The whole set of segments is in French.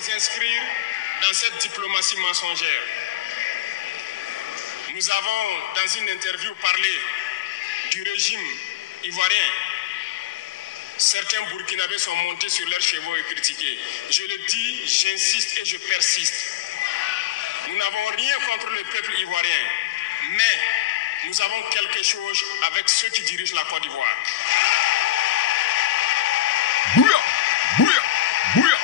nous inscrire dans cette diplomatie mensongère. Nous avons, dans une interview, parlé du régime ivoirien. Certains Burkinabés sont montés sur leurs chevaux et critiqués. Je le dis, j'insiste et je persiste. Nous n'avons rien contre le peuple ivoirien, mais nous avons quelque chose avec ceux qui dirigent la Côte d'Ivoire. Bouya, bouya, bouya.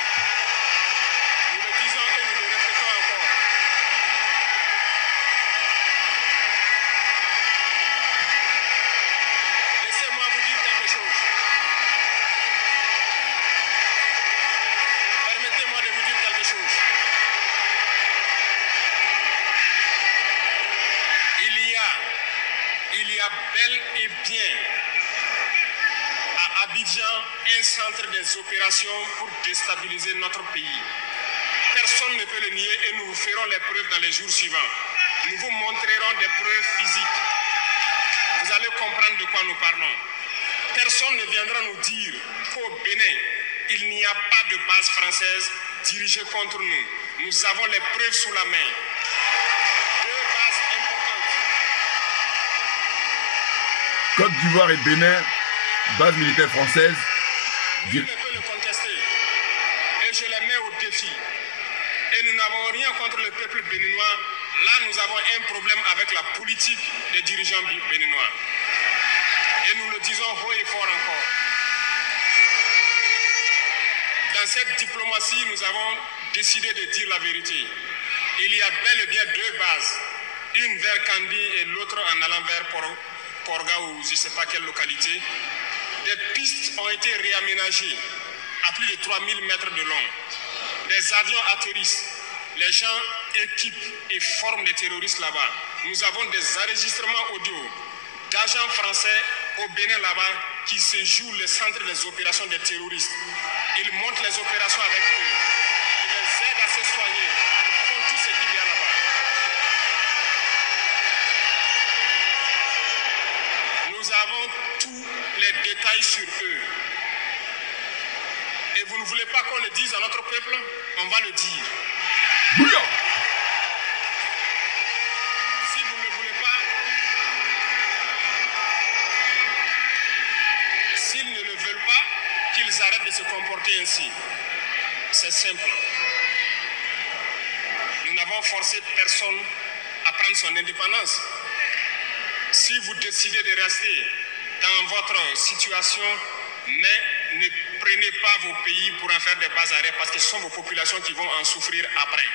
Nous le disons et nous le répétons encore. Laissez-moi vous dire quelque chose. Permettez-moi de vous dire quelque chose. Il y a bel et bien à Abidjan un centre des opérations pour déstabiliser notre pays. Personne ne peut le nier et nous vous ferons les preuves dans les jours suivants. Nous vous montrerons des preuves physiques. Vous allez comprendre de quoi nous parlons. Personne ne viendra nous dire qu'au Bénin, il n'y a pas de base française dirigée contre nous. Nous avons les preuves sous la main. Deux bases importantes. Côte d'Ivoire et Bénin, base militaire française. Nul ne peut le contester. Et je les mets au défi. Et nous n'avons rien contre le peuple béninois. Là, nous avons un problème avec la politique des dirigeants béninois. Et nous le disons haut et fort encore. Dans cette diplomatie, nous avons décidé de dire la vérité. Il y a bel et bien deux bases. Une vers Kandi et l'autre en allant vers Porga ou je ne sais pas quelle localité. Des pistes ont été réaménagées à plus de 3000 mètres de long. Des avions atterrissent. Les gens équipent et forment les terroristes là-bas. Nous avons des enregistrements audio d'agents français au Bénin là-bas qui se jouent le centre des opérations des terroristes. Ils montent les opérations avec eux. Ils les aident à se soigner. Ils font tout ce qu'il y a là-bas. Nous avons tous les détails sur eux. Et vous ne voulez pas qu'on le dise à notre peuple? On va le dire. Bouya. Si vous ne voulez pas, s'ils ne le veulent pas, qu'ils arrêtent de se comporter ainsi. C'est simple. Nous n'avons forcé personne à prendre son indépendance. Si vous décidez de rester dans votre situation, mais ne prenez pas vos pays pour en faire des bases arrêts parce que ce sont vos populations qui vont en souffrir après.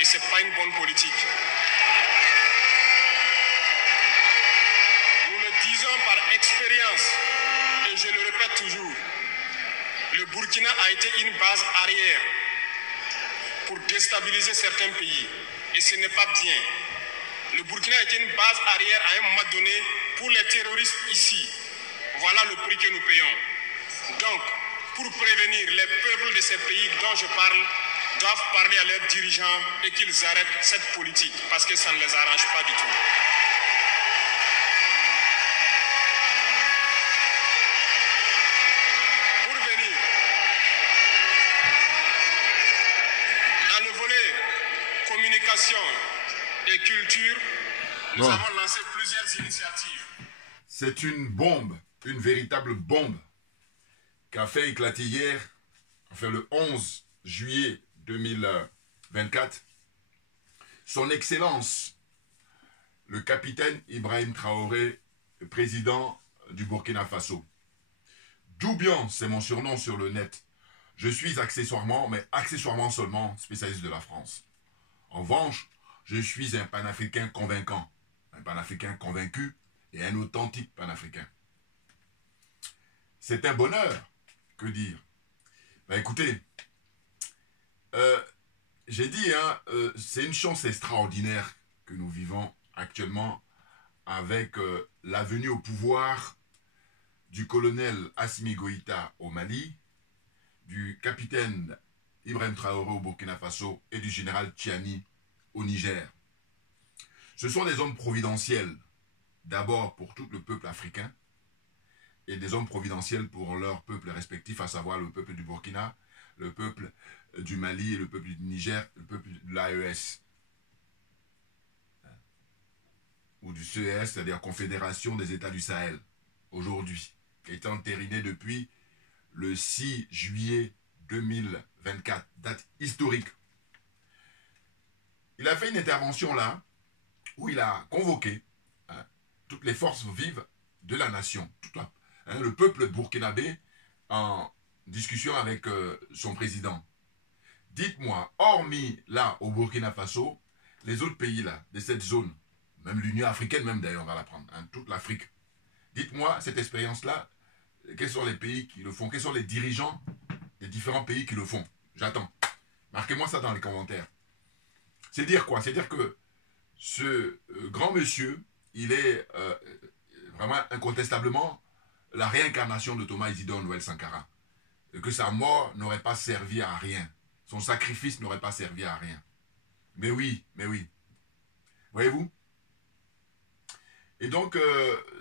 Et ce n'est pas une bonne politique. Nous le disons par expérience, et je le répète toujours, le Burkina a été une base arrière pour déstabiliser certains pays. Et ce n'est pas bien. Le Burkina a été une base arrière à un moment donné pour les terroristes ici. Voilà le prix que nous payons. Donc, pour prévenir les peuples de ces pays dont je parle, doivent parler à leurs dirigeants et qu'ils arrêtent cette politique parce que ça ne les arrange pas du tout. Pour venir, dans le volet communication et culture, nous avons lancé plusieurs initiatives. C'est une bombe, une véritable bombe qu'a fait éclater hier, enfin le 11 juillet 2024, son Excellence, le capitaine Ibrahim Traoré, président du Burkina Faso. Doubian, c'est mon surnom sur le net. Je suis accessoirement, mais accessoirement seulement, spécialiste de la France. En revanche, je suis un panafricain convaincant, un panafricain convaincu et un authentique panafricain. C'est un bonheur, que dire? Ben écoutez, j'ai dit, hein, c'est une chance extraordinaire que nous vivons actuellement avec la venue au pouvoir du colonel Assimi Goïta au Mali, du capitaine Ibrahim Traoré au Burkina Faso et du général Tchiani au Niger. Ce sont des hommes providentiels, d'abord pour tout le peuple africain, et des hommes providentiels pour leurs peuples respectifs, à savoir le peuple du Burkina, le peuple du Mali et le peuple du Niger, le peuple de l'AES. Ou du CES, c'est-à-dire Confédération des États du Sahel, aujourd'hui, qui a été entériné depuis le 6 juillet 2024, date historique. Il a fait une intervention là, où il a convoqué toutes les forces vives de la nation, le peuple burkinabé, en discussion avec son président. Dites-moi, hormis là, au Burkina Faso, les autres pays là, de cette zone, même l'Union africaine même d'ailleurs, on va la prendre, toute l'Afrique. Dites-moi, cette expérience-là, quels sont les pays qui le font? Quels sont les dirigeants des différents pays qui le font? J'attends. Marquez-moi ça dans les commentaires. C'est dire quoi? C'est dire que ce grand monsieur, il est vraiment incontestablement la réincarnation de Thomas Isidore Noël Sankara. Et que sa mort n'aurait pas servi à rien. Son sacrifice n'aurait pas servi à rien. Mais oui, mais oui. Voyez-vous? Et donc,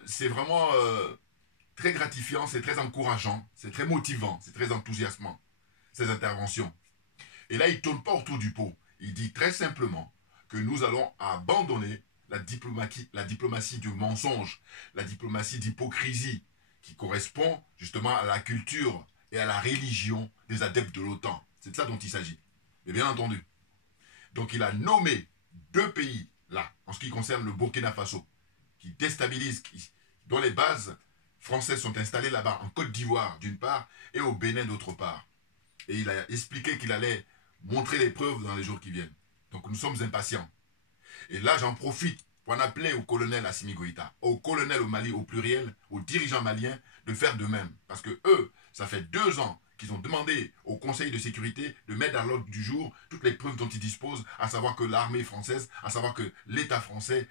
c'est vraiment très gratifiant, c'est très encourageant, c'est très motivant, c'est très enthousiasmant, ces interventions. Et là, il ne tourne pas autour du pot. Il dit très simplement que nous allons abandonner la diplomatie du mensonge, la diplomatie d'hypocrisie, qui correspond justement à la culture et à la religion des adeptes de l'OTAN. C'est de ça dont il s'agit. Et bien entendu. Donc il a nommé 2 pays, là, en ce qui concerne le Burkina Faso, qui déstabilisent, dont les bases françaises sont installées là-bas, en Côte d'Ivoire d'une part, et au Bénin d'autre part. Et il a expliqué qu'il allait montrer les preuves dans les jours qui viennent. Donc nous sommes impatients. Et là, j'en profite pour en appeler au colonel Assimi Goïta, au colonel au Mali au pluriel, aux dirigeants maliens, de faire de même. Parce que eux, ça fait 2 ans qu'ils ont demandé au Conseil de sécurité de mettre à l'ordre du jour toutes les preuves dont ils disposent, à savoir que l'armée française, à savoir que l'État français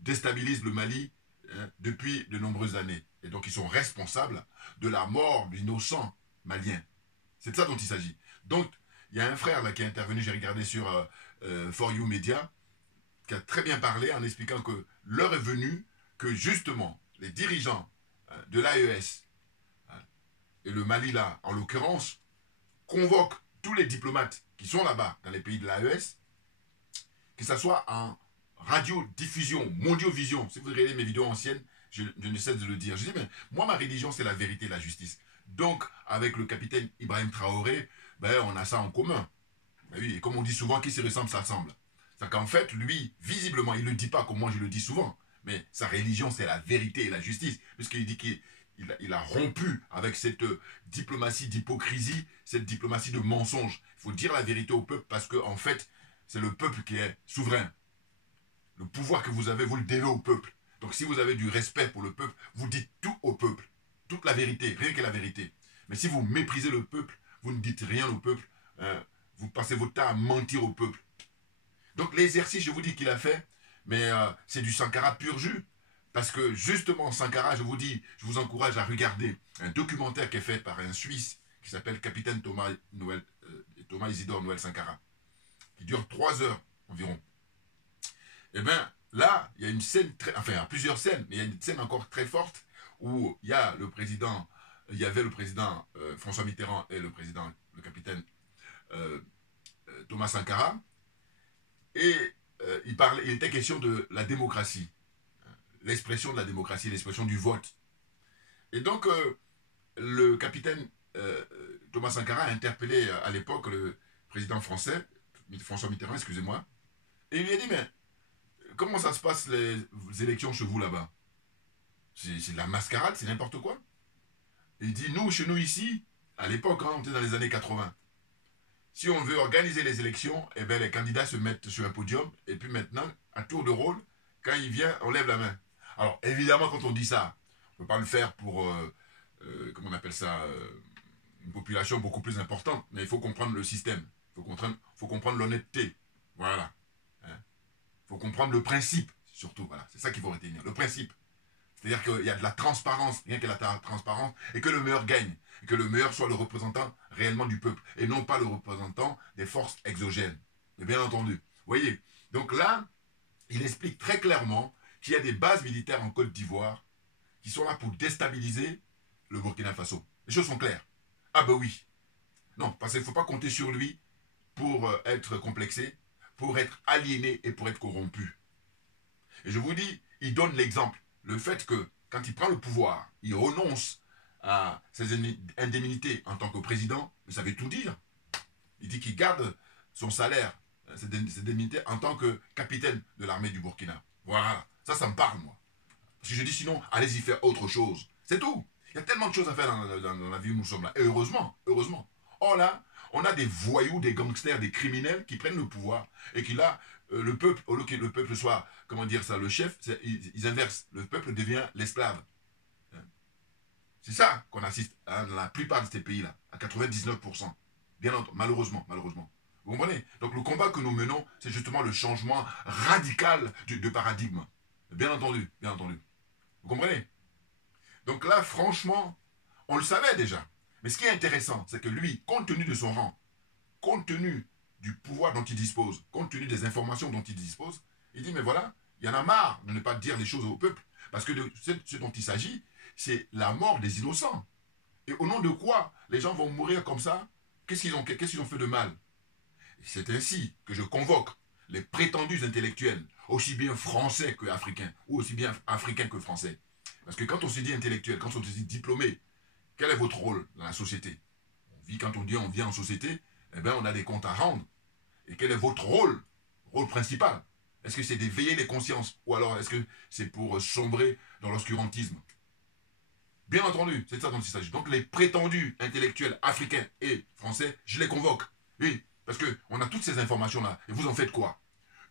déstabilise le Mali depuis de nombreuses années. Et donc ils sont responsables de la mort d'innocents maliens. C'est de ça dont il s'agit. Donc, il y a un frère là qui est intervenu, j'ai regardé sur For You Media, qui a très bien parlé en expliquant que l'heure est venue que justement les dirigeants de l'AES et le Mali là, en l'occurrence, convoquent tous les diplomates qui sont là-bas dans les pays de l'AES, que ce soit en radiodiffusion, mondiovision. Si vous regardez mes vidéos anciennes, je ne cesse de le dire. Je dis, mais moi, ma religion, c'est la vérité et la justice. Donc, avec le capitaine Ibrahim Traoré, ben, on a ça en commun. Ben oui, et comme on dit souvent, qui se ressemble, s'assemble. C'est qu'en fait, lui, visiblement, il ne le dit pas comme moi je le dis souvent, mais sa religion, c'est la vérité et la justice, puisqu'il dit qu'il a rompu avec cette diplomatie d'hypocrisie, cette diplomatie de mensonge. Il faut dire la vérité au peuple, parce que en fait, c'est le peuple qui est souverain. Le pouvoir que vous avez, vous le devez au peuple. Donc si vous avez du respect pour le peuple, vous dites tout au peuple. Toute la vérité, rien que la vérité. Mais si vous méprisez le peuple, vous ne dites rien au peuple, vous passez votre temps à mentir au peuple. Donc l'exercice, je vous dis qu'il a fait, mais c'est du Sankara pur jus. Parce que justement, Sankara, je vous dis, je vous encourage à regarder un documentaire qui est fait par un Suisse qui s'appelle Capitaine Thomas Isidore Noël Sankara, qui dure 3 heures environ. Et bien là, il y a une scène, enfin il y a plusieurs scènes, mais il y a une scène encore très forte où il y a le président, il y avait le président François Mitterrand et le capitaine Thomas Sankara, et il était question de la démocratie, l'expression de la démocratie, l'expression du vote. Et donc, le capitaine Thomas Sankara a interpellé à l'époque le président français, François Mitterrand, excusez-moi, et il lui a dit, mais comment ça se passe les élections chez vous là-bas? C'est de la mascarade, c'est n'importe quoi. Et il dit, nous, chez nous ici, à l'époque, on était dans les années 80, si on veut organiser les élections, eh bien, les candidats se mettent sur un podium, et puis maintenant, à tour de rôle, quand il vient, on lève la main. Alors, évidemment, quand on dit ça, on ne peut pas le faire pour, comment on appelle ça, une population beaucoup plus importante, mais il faut comprendre le système, il faut comprendre l'honnêteté, voilà. Il faut comprendre le principe, surtout, voilà, c'est ça qu'il faut retenir, le principe. C'est-à-dire qu'il y a de la transparence, rien que la transparence, et que le meilleur gagne, et que le meilleur soit le représentant réellement du peuple, et non pas le représentant des forces exogènes. Mais bien entendu. Vous voyez, donc là, il explique très clairement qu'il y a des bases militaires en Côte d'Ivoire qui sont là pour déstabiliser le Burkina Faso. Les choses sont claires. Ah ben oui. Non, parce qu'il ne faut pas compter sur lui pour être complexé, pour être aliéné et pour être corrompu. Et je vous dis, il donne l'exemple. Le fait que, quand il prend le pouvoir, il renonce à ses indemnités en tant que président, ça veut tout dire. Il dit qu'il garde son salaire, ses indemnités en tant que capitaine de l'armée du Burkina. Voilà, ça me parle, moi. Parce que je dis sinon, allez-y faire autre chose. C'est tout. Il y a tellement de choses à faire dans la vie où nous sommes là. Et heureusement, heureusement. Or là, on a des voyous, des gangsters, des criminels qui prennent le pouvoir et qui là, le peuple, au lieu que le peuple soit, comment dire ça, le chef, ils inversent. Le peuple devient l'esclave. C'est ça qu'on assiste dans la plupart de ces pays-là, à 99%. Bien entendu, malheureusement, malheureusement. Vous comprenez? Donc le combat que nous menons, c'est justement le changement radical de paradigme. Bien entendu, bien entendu. Vous comprenez? Donc là, franchement, on le savait déjà. Mais ce qui est intéressant, c'est que lui, compte tenu de son rang, compte tenu du pouvoir dont il dispose, compte tenu des informations dont il dispose, il dit, mais voilà, il y en a marre de ne pas dire les choses au peuple. Parce que ce dont il s'agit, c'est la mort des innocents. Et au nom de quoi les gens vont mourir comme ça? Qu'est-ce qu'ils ont fait de mal? C'est ainsi que je convoque les prétendus intellectuels, aussi bien français que africains, ou aussi bien africains que français. Parce que quand on se dit intellectuel, quand on se dit diplômé, quel est votre rôle dans la société? Quand on dit on vit en société, eh bien on a des comptes à rendre. Et quel est votre rôle principal? Est-ce que c'est d'éveiller les consciences? Ou alors est-ce que c'est pour sombrer dans l'obscurantisme? Bien entendu, c'est de ça dont il s'agit. Donc les prétendus intellectuels africains et français, je les convoque. Oui, parce qu'on a toutes ces informations-là. Et vous en faites quoi?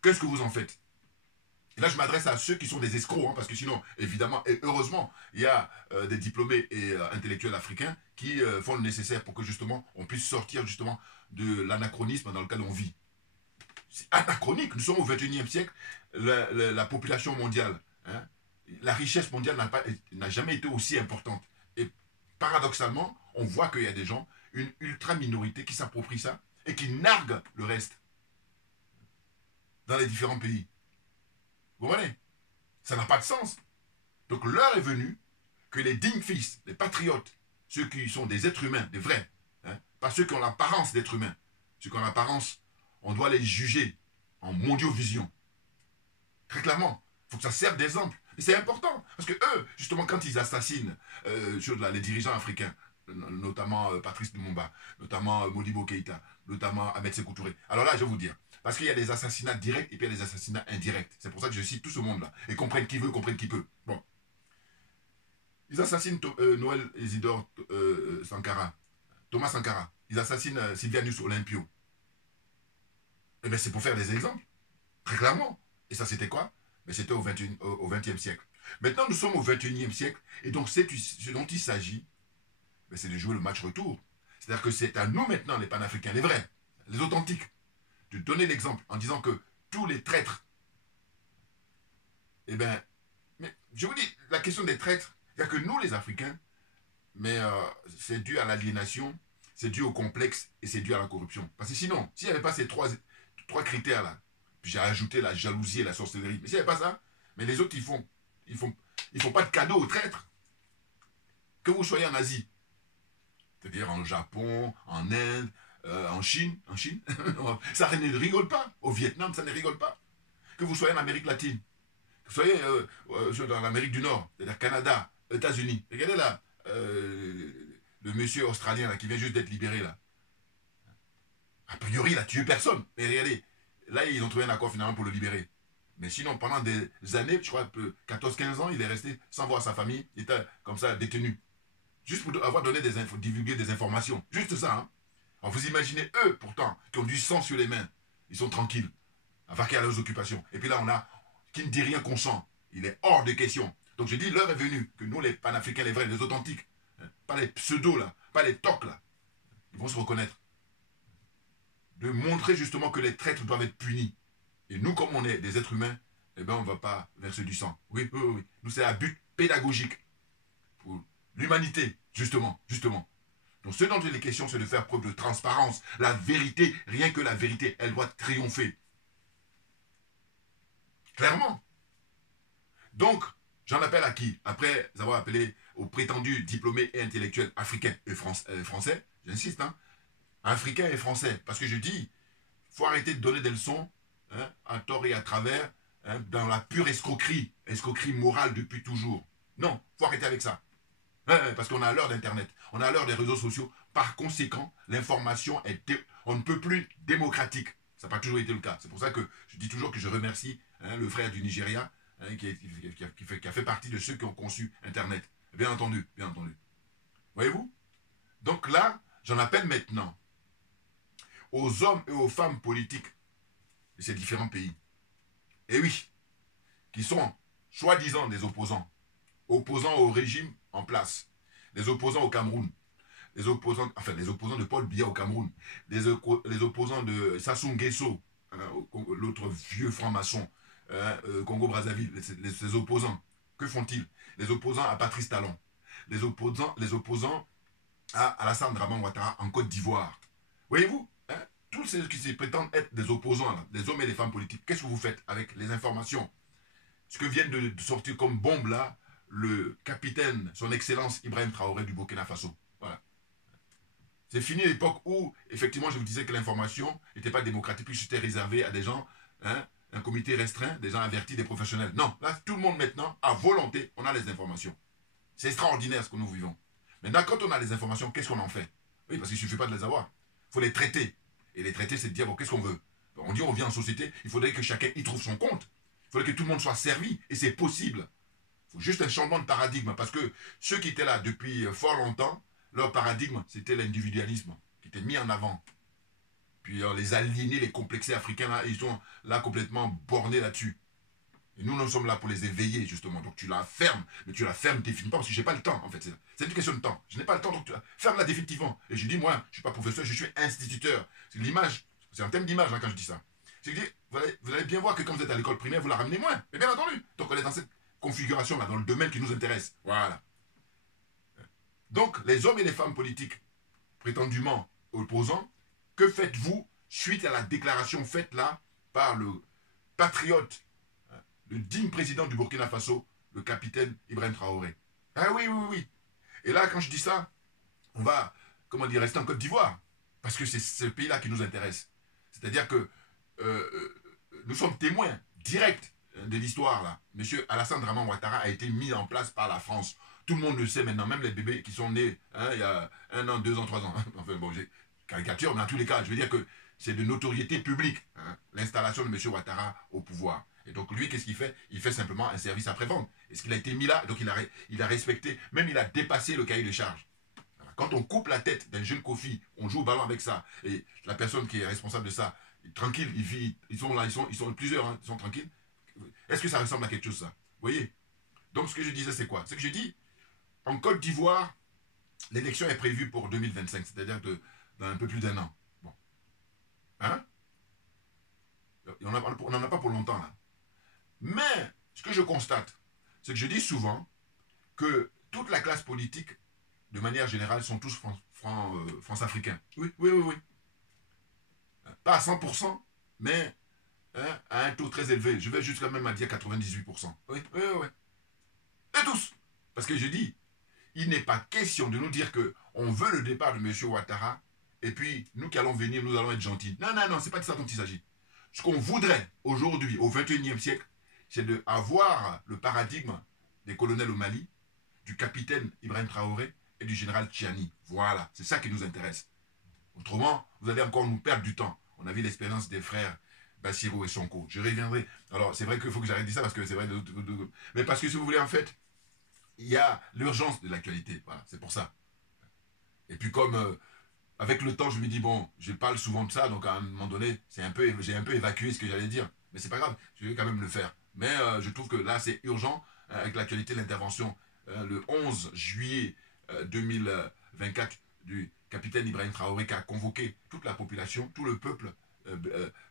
Qu'est-ce que vous en faites? Et là, je m'adresse à ceux qui sont des escrocs, hein, parce que sinon, évidemment, et heureusement, il y a des diplômés et intellectuels africains qui font le nécessaire pour que justement, on puisse sortir justement de l'anachronisme dans lequel on vit. C'est anachronique. Nous sommes au XXIe siècle. La population mondiale, hein, la richesse mondiale n'a jamais été aussi importante. Et paradoxalement, on voit qu'il y a des gens, une ultra-minorité qui s'approprie ça et qui nargue le reste dans les différents pays. Vous voyez? Ça n'a pas de sens. Donc l'heure est venue que les dignes fils, les patriotes, ceux qui sont des êtres humains, des vrais, hein, pas ceux qui ont l'apparence d'êtres humains, ceux qui ont l'apparence, on doit les juger en mondiovision. Très clairement, il faut que ça serve d'exemple. Et c'est important, parce que eux, justement, quand ils assassinent les dirigeants africains, notamment Patrice Lumumba, notamment Modibo Keïta, notamment Ahmed Sékou Touré, alors là, je vais vous dire, parce qu'il y a des assassinats directs et puis il y a des assassinats indirects. C'est pour ça que je cite tout ce monde-là. Et comprennent qui veut, comprennent qui peut. Bon. Ils assassinent Noël Isidore Sankara, Thomas Sankara. Ils assassinent Sylvianus Olympio. Eh bien, c'est pour faire des exemples. Très clairement. Et ça, c'était quoi? Mais c'était au XXe siècle. Maintenant, nous sommes au XXIe siècle. Et donc, ce dont il s'agit, c'est de jouer le match retour. C'est-à-dire que c'est à nous maintenant, les panafricains, les vrais, les authentiques, de donner l'exemple en disant que tous les traîtres, eh bien, mais je vous dis, la question des traîtres, il n'y a que nous les Africains, mais c'est dû à l'aliénation, c'est dû au complexe et c'est dû à la corruption. Parce que sinon, s'il n'y avait pas ces trois critères-là, puis j'ai ajouté la jalousie et la sorcellerie, mais s'il n'y avait pas ça, mais les autres, ils font pas de cadeaux aux traîtres. Que vous soyez en Asie, c'est-à-dire en Japon, en Inde, en Chine, ça ne rigole pas. Au Vietnam, ça ne rigole pas. Que vous soyez en Amérique latine, que vous soyez dans l'Amérique du Nord, c'est-à-dire Canada, États-Unis. Regardez là, le monsieur australien là, qui vient juste d'être libéré là. A priori, il a tué personne. Mais regardez, là, ils ont trouvé un accord finalement pour le libérer. Mais sinon, pendant des années, je crois 14-15 ans, il est resté sans voir sa famille. Il était comme ça, détenu. Juste pour avoir donné divulgué des informations. Juste ça, hein. Alors vous imaginez eux, pourtant, qui ont du sang sur les mains, ils sont tranquilles, à vaquer à leurs occupations. Et puis là, on a qui ne dit rien qu'on sent. Il est hors de question. Donc je dis, l'heure est venue que nous, les panafricains, les vrais, les authentiques, hein, pas les pseudos là, pas les tocs là, ils vont se reconnaître. De montrer justement que les traîtres doivent être punis. Et nous, comme on est des êtres humains, eh bien, on ne va pas verser du sang. Oui, oui, oui. Nous, c'est un but pédagogique pour l'humanité, justement. Donc, ce dont il est question, c'est de faire preuve de transparence. La vérité, rien que la vérité, elle doit triompher. Clairement. Donc, j'en appelle à qui? Après avoir appelé aux prétendus diplômés et intellectuels africains et français, j'insiste, hein, africains et français. Parce que je dis, il faut arrêter de donner des leçons, hein, à tort et à travers, hein, dans la pure escroquerie morale depuis toujours. Non, il faut arrêter avec ça. Parce qu'on a l'heure d'Internet, on a l'heure des réseaux sociaux. Par conséquent, l'information on ne peut plus démocratique. Ça n'a pas toujours été le cas. C'est pour ça que je dis toujours que je remercie, hein, le frère du Nigeria, hein, qui a fait partie de ceux qui ont conçu Internet. Bien entendu, bien entendu. Voyez-vous? Donc là, j'en appelle maintenant aux hommes et aux femmes politiques de ces différents pays. Et oui, qui sont soi-disant des opposants au régime en place, les opposants au Cameroun, les opposants de Paul Biya au Cameroun, les opposants de Sassou Nguesso, hein, l'autre vieux franc-maçon, Congo-Brazzaville, les opposants, que font-ils? Les opposants à Patrice Talon, les opposants à Alassane Draman Ouattara en Côte d'Ivoire. Voyez-vous, hein, tous ceux qui se prétendent être des opposants, là, les hommes et les femmes politiques, qu'est-ce que vous faites avec les informations? Ce que viennent de sortir comme bombe là, le capitaine, son excellence Ibrahim Traoré du Burkina Faso. Voilà. C'est fini l'époque où, effectivement, je vous disais que l'information n'était pas démocratique, puis c'était réservé à des gens, hein, un comité restreint, des gens avertis, des professionnels. Non, là, tout le monde maintenant, à volonté, on a les informations. C'est extraordinaire ce que nous vivons. Maintenant, quand on a les informations, qu'est-ce qu'on en fait? Oui, parce qu'il ne suffit pas de les avoir. Il faut les traiter. Et les traiter, c'est de dire, bon, qu'est-ce qu'on veut? On dit, on vit en société, il faudrait que chacun y trouve son compte. Il faudrait que tout le monde soit servi, et c'est possible. Il faut juste un changement de paradigme, parce que ceux qui étaient là depuis fort longtemps, leur paradigme, c'était l'individualisme, qui était mis en avant. Puis les aliénés, les complexés africains, là, ils sont là complètement bornés là-dessus. Et nous sommes là pour les éveiller, justement. Donc tu la fermes, mais tu la fermes définitivement, parce que je n'ai pas le temps, en fait. C'est une question de temps. Je n'ai pas le temps, donc tu ferme-la définitivement. Et je dis, moi, je ne suis pas professeur, je suis instituteur. C'est l'image, c'est un thème d'image, hein, quand je dis ça. C'est que vous allez bien voir que quand vous êtes à l'école primaire, vous la ramenez moins. Mais bien entendu. Donc on est dans cette configuration-là, dans le domaine qui nous intéresse. Voilà. Donc, les hommes et les femmes politiques, prétendument opposants, que faites-vous suite à la déclaration faite là par le patriote, le digne président du Burkina Faso, le capitaine Ibrahim Traoré? Ah oui, oui, oui. Et là, quand je dis ça, on va, comment dire, rester en Côte d'Ivoire. Parce que c'est ce pays-là qui nous intéresse. C'est-à-dire que nous sommes témoins directs de l'histoire là. Monsieur Alassane Draman Ouattara a été mis en place par la France. Tout le monde le sait maintenant, même les bébés qui sont nés, hein, il y a 1 an, 2 ans, 3 ans. Enfin bon, j'ai caricature, mais en tous les cas, je veux dire que c'est de notoriété publique, hein, l'installation de M. Ouattara au pouvoir. Et donc lui, qu'est-ce qu'il fait? Il fait simplement un service après-vente. Est-ce qu'il a été mis là? Donc il a respecté, même il a dépassé le cahier de charge. Voilà. Quand on coupe la tête d'un jeune Kofi, on joue au ballon avec ça, et la personne qui est responsable de ça, tranquille, ils sont là, ils sont plusieurs, hein, ils sont tranquilles. Est-ce que ça ressemble à quelque chose, ça? Vous voyez? Donc ce que je disais, c'est quoi? C'est que je dis, en Côte d'Ivoire, l'élection est prévue pour 2025, c'est-à-dire dans un peu plus d'1 an. Bon. Hein? On n'en a pas pour longtemps, là. Mais, ce que je constate, c'est que je dis souvent que toute la classe politique, de manière générale, sont tous France-africains. Oui, oui, oui, oui. Pas à 100%, mais hein, à un taux très élevé. Je vais jusqu'à même à dire 98%. Oui, oui, oui. Et tous. Parce que je dis, il n'est pas question de nous dire qu'on veut le départ de M. Ouattara, et puis nous qui allons venir, nous allons être gentils. Non, non, non, c'est pas de ça dont il s'agit. Ce qu'on voudrait aujourd'hui, au XXIe siècle, c'est d'avoir le paradigme des colonels au Mali, du capitaine Ibrahim Traoré et du général Tchiani. Voilà, c'est ça qui nous intéresse. Autrement, vous allez encore nous perdre du temps. On a vu l'expérience des frères Bassirou et Sonko. Je reviendrai. Alors, c'est vrai qu'il faut que j'arrête de dire ça, parce que c'est vrai. Mais parce que si vous voulez, en fait, il y a l'urgence de l'actualité. Voilà, c'est pour ça. Et puis comme, avec le temps, je me dis, bon, je parle souvent de ça, donc à un moment donné, j'ai un peu évacué ce que j'allais dire. Mais c'est pas grave, je vais quand même le faire. Mais je trouve que là, c'est urgent, avec l'actualité de l'intervention, le 11 juillet 2024, du capitaine Ibrahim Traoré, qui a convoqué toute la population, tout le peuple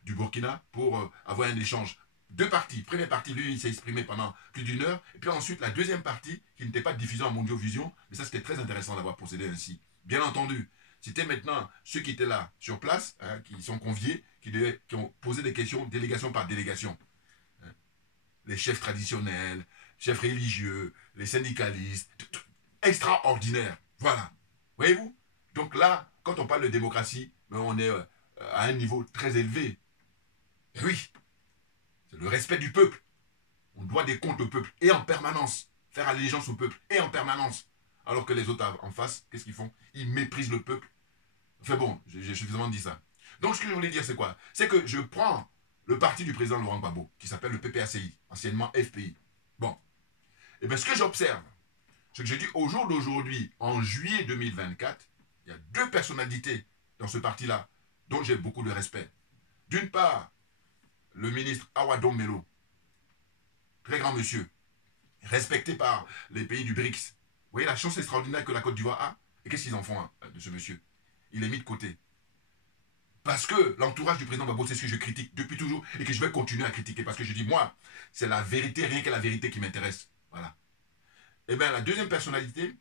du Burkina pour avoir un échange. 2 parties. Première partie, lui, il s'est exprimé pendant plus d'1 heure. Et puis ensuite, la deuxième partie, qui n'était pas diffusée en Mondiovision, mais ça, c'était très intéressant d'avoir procédé ainsi. Bien entendu, c'était maintenant ceux qui étaient là sur place, hein, qui sont conviés, qui ont posé des questions, délégation par délégation. Hein. Les chefs traditionnels, chefs religieux, les syndicalistes, extraordinaire. Voilà. Voyez-vous? Donc là, quand on parle de démocratie, on est à un niveau très élevé. Et oui, c'est le respect du peuple. On doit des comptes au peuple, et en permanence. Faire allégeance au peuple, et en permanence. Alors que les autres en face, qu'est-ce qu'ils font? Ils méprisent le peuple. Enfin bon, j'ai suffisamment dit ça. Donc ce que je voulais dire, c'est quoi? C'est que je prends le parti du président Laurent Gbagbo, qui s'appelle le PPACI, anciennement FPI. Bon. Et bien ce que j'observe, c'est que je dis au jour d'aujourd'hui, en juillet 2024, il y a deux personnalités dans ce parti-là, dont j'ai beaucoup de respect. D'une part, le ministre Awadom Melo, très grand monsieur, respecté par les pays du BRICS. Vous voyez la chance extraordinaire que la Côte d'Ivoire a? Et qu'est-ce qu'ils en font de ce monsieur? Il est mis de côté. Parce que l'entourage du président Gbagbo, c'est ce que je critique depuis toujours et que je vais continuer à critiquer. Parce que je dis, moi, c'est la vérité, rien que la vérité qui m'intéresse. Voilà. Et bien, la deuxième personnalité,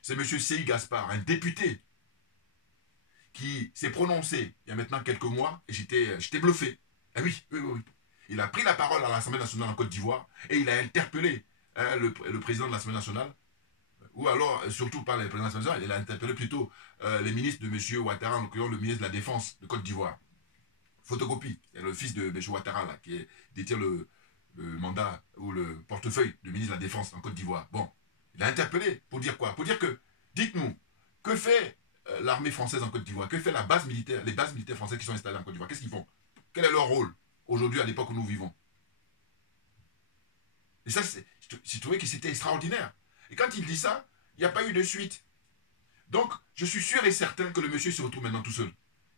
c'est M. Seyi Gaspard, un député qui s'est prononcé il y a maintenant quelques mois et j'étais bluffé. Ah oui, oui, oui, oui. Il a pris la parole à l'Assemblée nationale en Côte d'Ivoire et il a interpellé le président de l'Assemblée nationale, ou alors, surtout pas le président de l'Assemblée nationale, il a interpellé plutôt les ministres de M. Ouattara, en l'occurrence le ministre de la Défense de Côte d'Ivoire. Photocopie, il y a le fils de M. Ouattara là, qui détient le mandat ou le portefeuille de ministre de la Défense en Côte d'Ivoire. Bon, il a interpellé pour dire quoi? Pour dire que, dites-nous, que fait l'armée française en Côte d'Ivoire? Que fait la base militaire, les bases militaires françaises qui sont installées en Côte d'Ivoire? Qu'est-ce qu'ils font? Quel est leur rôle aujourd'hui à l'époque où nous vivons? Et ça, j'ai trouvé que c'était extraordinaire. Et quand il dit ça, il n'y a pas eu de suite. Donc, je suis sûr et certain que le monsieur se retrouve maintenant tout seul.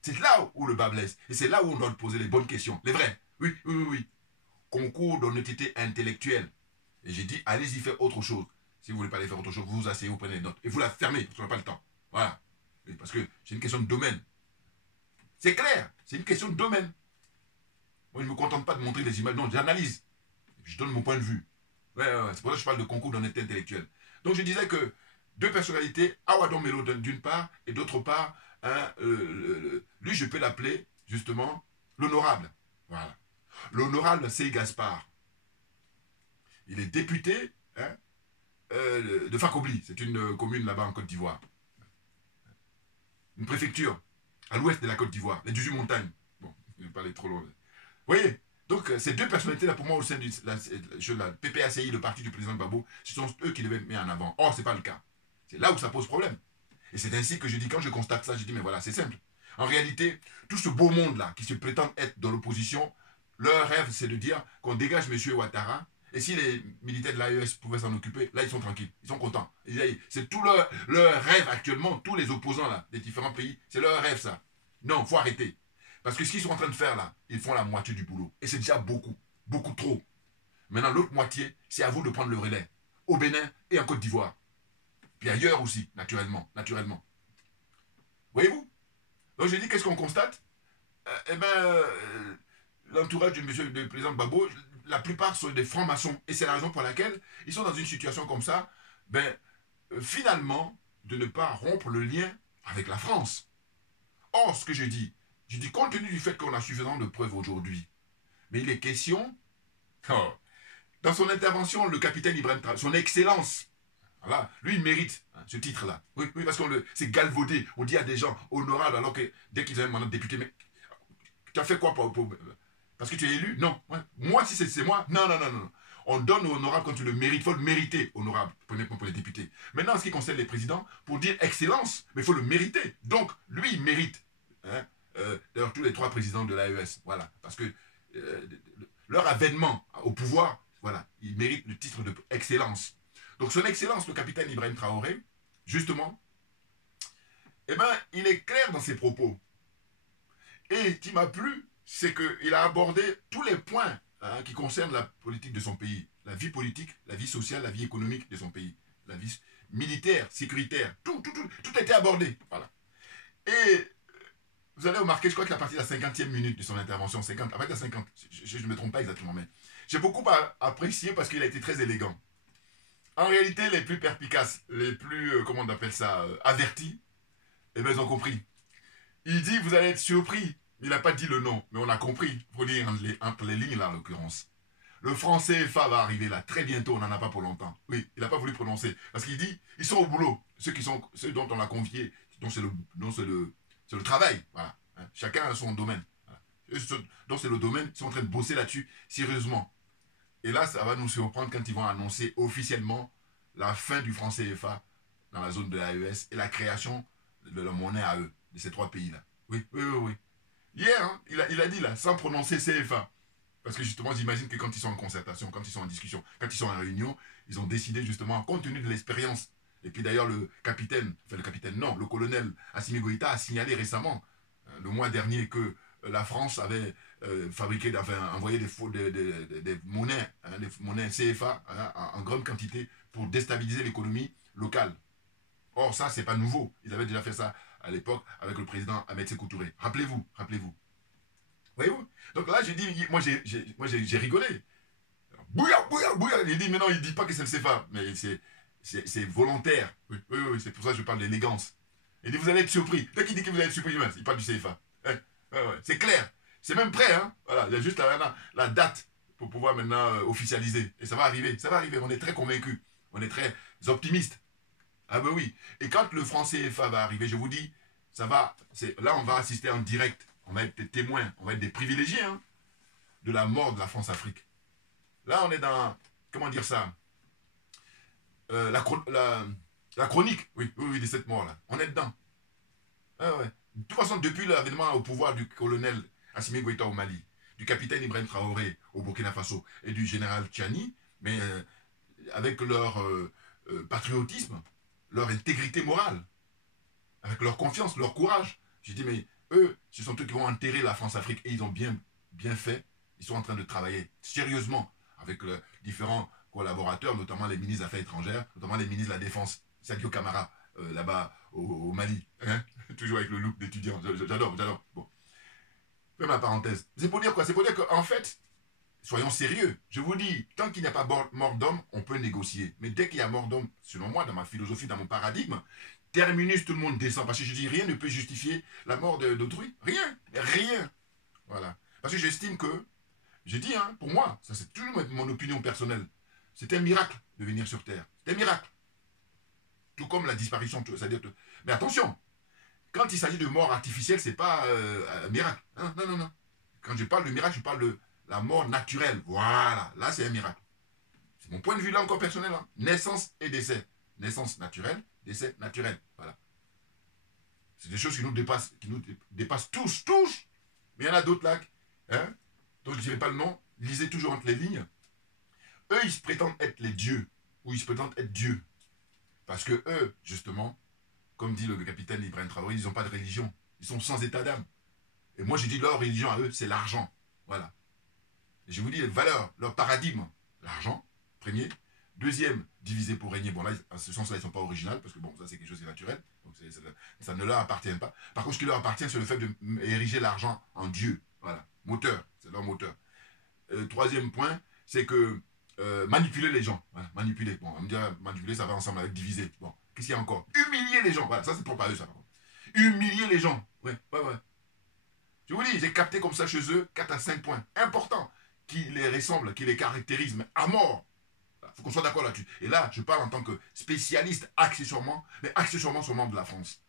C'est là où le bas blesse. Et c'est là où on doit poser les bonnes questions. Les vraies. Oui, oui, oui, oui. Concours d'honnêteté intellectuelle. Et j'ai dit, allez-y faire autre chose. Si vous ne voulez pas aller faire autre chose, vous vous asseyez, vous prenez les notes. Et vous la fermez, parce qu'on n'a pas le temps. Voilà. Et parce que c'est une question de domaine. C'est clair. C'est une question de domaine. Moi, je ne me contente pas de montrer les images. Non, j'analyse. Je donne mon point de vue. Ouais, ouais, ouais. C'est pour ça que je parle de concours d'honnêteté intellectuelle. Donc, je disais que deux personnalités, Awadom Melo d'une part, et d'autre part, lui, je peux l'appeler, justement, l'honorable. Voilà. L'honorable Seyi Gaspard. Il est député de Fakobli. C'est une commune là-bas en Côte d'Ivoire. Une préfecture à l'ouest de la Côte d'Ivoire, les 18 montagnes. Bon, je ne vais pas aller trop loin. Vous voyez? Donc, ces deux personnalités-là, pour moi, au sein de la PPACI, le parti du président Gbagbo, ce sont eux qui devaient être mis en avant. Or, ce n'est pas le cas. C'est là où ça pose problème. Et c'est ainsi que je dis, quand je constate ça, je dis, mais voilà, c'est simple. En réalité, tout ce beau monde-là, qui se prétend être dans l'opposition, leur rêve, c'est de dire qu'on dégage M. Ouattara, et si les militaires de l'AES pouvaient s'en occuper, là, ils sont tranquilles, ils sont contents. C'est tout leur rêve actuellement, tous les opposants là, des différents pays, c'est leur rêve ça. Non, il faut arrêter. Parce que ce qu'ils sont en train de faire là, ils font la moitié du boulot. Et c'est déjà beaucoup, beaucoup trop. Maintenant, l'autre moitié, c'est à vous de prendre le relais. Au Bénin et en Côte d'Ivoire. Puis ailleurs aussi, naturellement. Voyez-vous? Donc j'ai dit, qu'est-ce qu'on constate? L'entourage du président Gbagbo, la plupart sont des francs-maçons. Et c'est la raison pour laquelle ils sont dans une situation comme ça, finalement, de ne pas rompre le lien avec la France. Or, ce que je dis, compte tenu du fait qu'on a suffisamment de preuves aujourd'hui, mais il est question, dans son intervention, le capitaine Ibrahim Traoré, son excellence, voilà, lui il mérite ce titre-là. Oui, oui, parce que c'est galvaudé. On dit à des gens honorables alors que dès qu'ils avaient un mandat de député, mais tu as fait quoi parce que tu es élu? Non. Moi, si c'est moi, non. On donne au honorable quand tu le mérites. Il faut le mériter, honorable, pour les députés. Maintenant, en ce qui concerne les présidents, pour dire excellence, mais il faut le mériter. Donc, lui, il mérite. D'ailleurs, tous les trois présidents de l'AES, voilà. Parce que leur avènement au pouvoir, voilà, ils méritent le titre d'excellence. Donc, son excellence, le capitaine Ibrahim Traoré, justement, il est clair dans ses propos. Et ce qui m'a plu, c'est qu'il a abordé tous les points qui concernent la politique de son pays. La vie politique, la vie sociale, la vie économique de son pays. La vie militaire, sécuritaire, tout a été abordé. Voilà. Et vous allez remarquer, je crois qu'à partir de la 50e minute de son intervention, à partir de la 50, je ne me trompe pas exactement, mais j'ai beaucoup apprécié parce qu'il a été très élégant. En réalité, les plus perspicaces, les plus, comment on appelle ça, avertis, ils ont compris. Il dit, vous allez être surpris. Il n'a pas dit le nom, mais on a compris. Il faut lire entre les lignes là, en l'occurrence. Le franc CFA va arriver là, très bientôt, on n'en a pas pour longtemps. Oui, il n'a pas voulu prononcer. Parce qu'il dit, ils sont au boulot. Ceux dont on a confié, Donc c'est le travail. Voilà. Hein. Chacun a son domaine. Voilà. Donc c'est le domaine, ils sont en train de bosser là-dessus sérieusement. Et là, ça va nous surprendre quand ils vont annoncer officiellement la fin du franc CFA dans la zone de l'AES et la création de la monnaie à eux, de ces trois pays-là. Oui, oui, oui, oui. Hier, hein, il a dit là, sans prononcer CFA. Parce que justement, j'imagine que quand ils sont en concertation, quand ils sont en discussion, quand ils sont en réunion, ils ont décidé justement, compte tenu de l'expérience. Et puis d'ailleurs, le colonel Assimi Goïta a signalé récemment, le mois dernier, que la France avait envoyé des monnaies, hein, des monnaies CFA hein, en grande quantité pour déstabiliser l'économie locale. Or, ça, c'est pas nouveau. Ils avaient déjà fait ça à l'époque avec le président Ahmed Sékou Touré. Rappelez-vous. Voyez-vous? Donc là, j'ai dit, moi j'ai rigolé. Bouya. J'ai dit, mais non, il ne dit pas que c'est le CFA, mais c'est volontaire. Oui, c'est pour ça que je parle d'élégance. Il dit, vous allez être surpris. Dès qu'il dit que vous allez être surpris, il parle du CFA. Hein? Ouais. C'est clair. C'est même prêt. Hein? Voilà, il y a juste la date pour pouvoir maintenant officialiser. Et ça va arriver. On est très convaincus. On est très optimistes. Ah ben oui. Et quand le franc CFA va arriver, je vous dis, là, on va assister en direct. On va être des témoins, on va être des privilégiés hein, de la mort de la France-Afrique. Là, on est dans, comment dire ça, la chronique, oui, de cette mort-là. On est dedans. Ah ouais. De toute façon, depuis l'avènement au pouvoir du colonel Assimi Goïta au Mali, du capitaine Ibrahim Traoré au Burkina Faso et du général Tchani, mais avec leur patriotisme, leur intégrité morale, avec leur confiance, leur courage, j'ai dit, mais eux, ce sont eux qui vont enterrer la France-Afrique et ils ont bien fait. Ils sont en train de travailler sérieusement avec différents collaborateurs, notamment les ministres des Affaires étrangères, notamment les ministres de la Défense, Sadio Camara, là-bas au Mali. Hein. Toujours avec le look d'étudiant. J'adore. Bon. Fais ma parenthèse. C'est pour dire quoi? C'est pour dire qu'en fait, soyons sérieux. Je vous dis, tant qu'il n'y a pas mort d'homme, on peut négocier. Mais dès qu'il y a mort d'homme, selon moi, dans ma philosophie, dans mon paradigme, terminus, tout le monde descend. Parce que je dis, rien ne peut justifier la mort d'autrui. Rien. Voilà. Parce que j'estime que, j'ai dit, hein, pour moi, ça c'est toujours mon opinion personnelle, c'est un miracle de venir sur Terre. C'est un miracle. Tout comme la disparition, c'est-à-dire... Mais attention, quand il s'agit de mort artificielle, c'est pas un miracle. Hein? Non. Quand je parle de miracle, je parle de la mort naturelle. Voilà, là c'est un miracle. C'est mon point de vue là encore personnel. Hein. Naissance et décès. Naissance naturelle, décès naturel. Voilà. C'est des choses qui nous dépassent tous. Mais il y en a d'autres là, hein, dont je ne dirai pas le nom, lisez toujours entre les lignes. Eux, ils se prétendent être les dieux, ou ils se prétendent être Dieu. Parce que eux, justement, comme dit le capitaine Ibrahim Traoré, ils n'ont pas de religion. Ils sont sans état d'âme. Et moi, j'ai dit leur religion à eux, c'est l'argent. Voilà. Et je vous dis les valeurs, leur paradigme. L'argent, premier. Deuxième, diviser pour régner. Bon, là, à ce sens-là, ils ne sont pas originaux, parce que bon, ça, c'est quelque chose de naturel. Donc, ça ne leur appartient pas. Par contre, ce qui leur appartient, c'est le fait d'ériger l'argent en Dieu. Voilà. Moteur. C'est leur moteur. Troisième point, c'est que manipuler les gens. Voilà, manipuler. Bon, on me dit, manipuler, ça va ensemble avec diviser. Bon, qu'est-ce qu'il y a encore? Humilier les gens. Voilà, ça, c'est propre à eux, ça, par contre. Humilier les gens. Ouais. Je vous dis, j'ai capté comme ça chez eux 4 à 5 points importants qui les ressemblent, qui les caractérisent, mais à mort. Il faut qu'on soit d'accord là-dessus. Et là, je parle en tant que spécialiste accessoirement, mais accessoirement seulement de la France.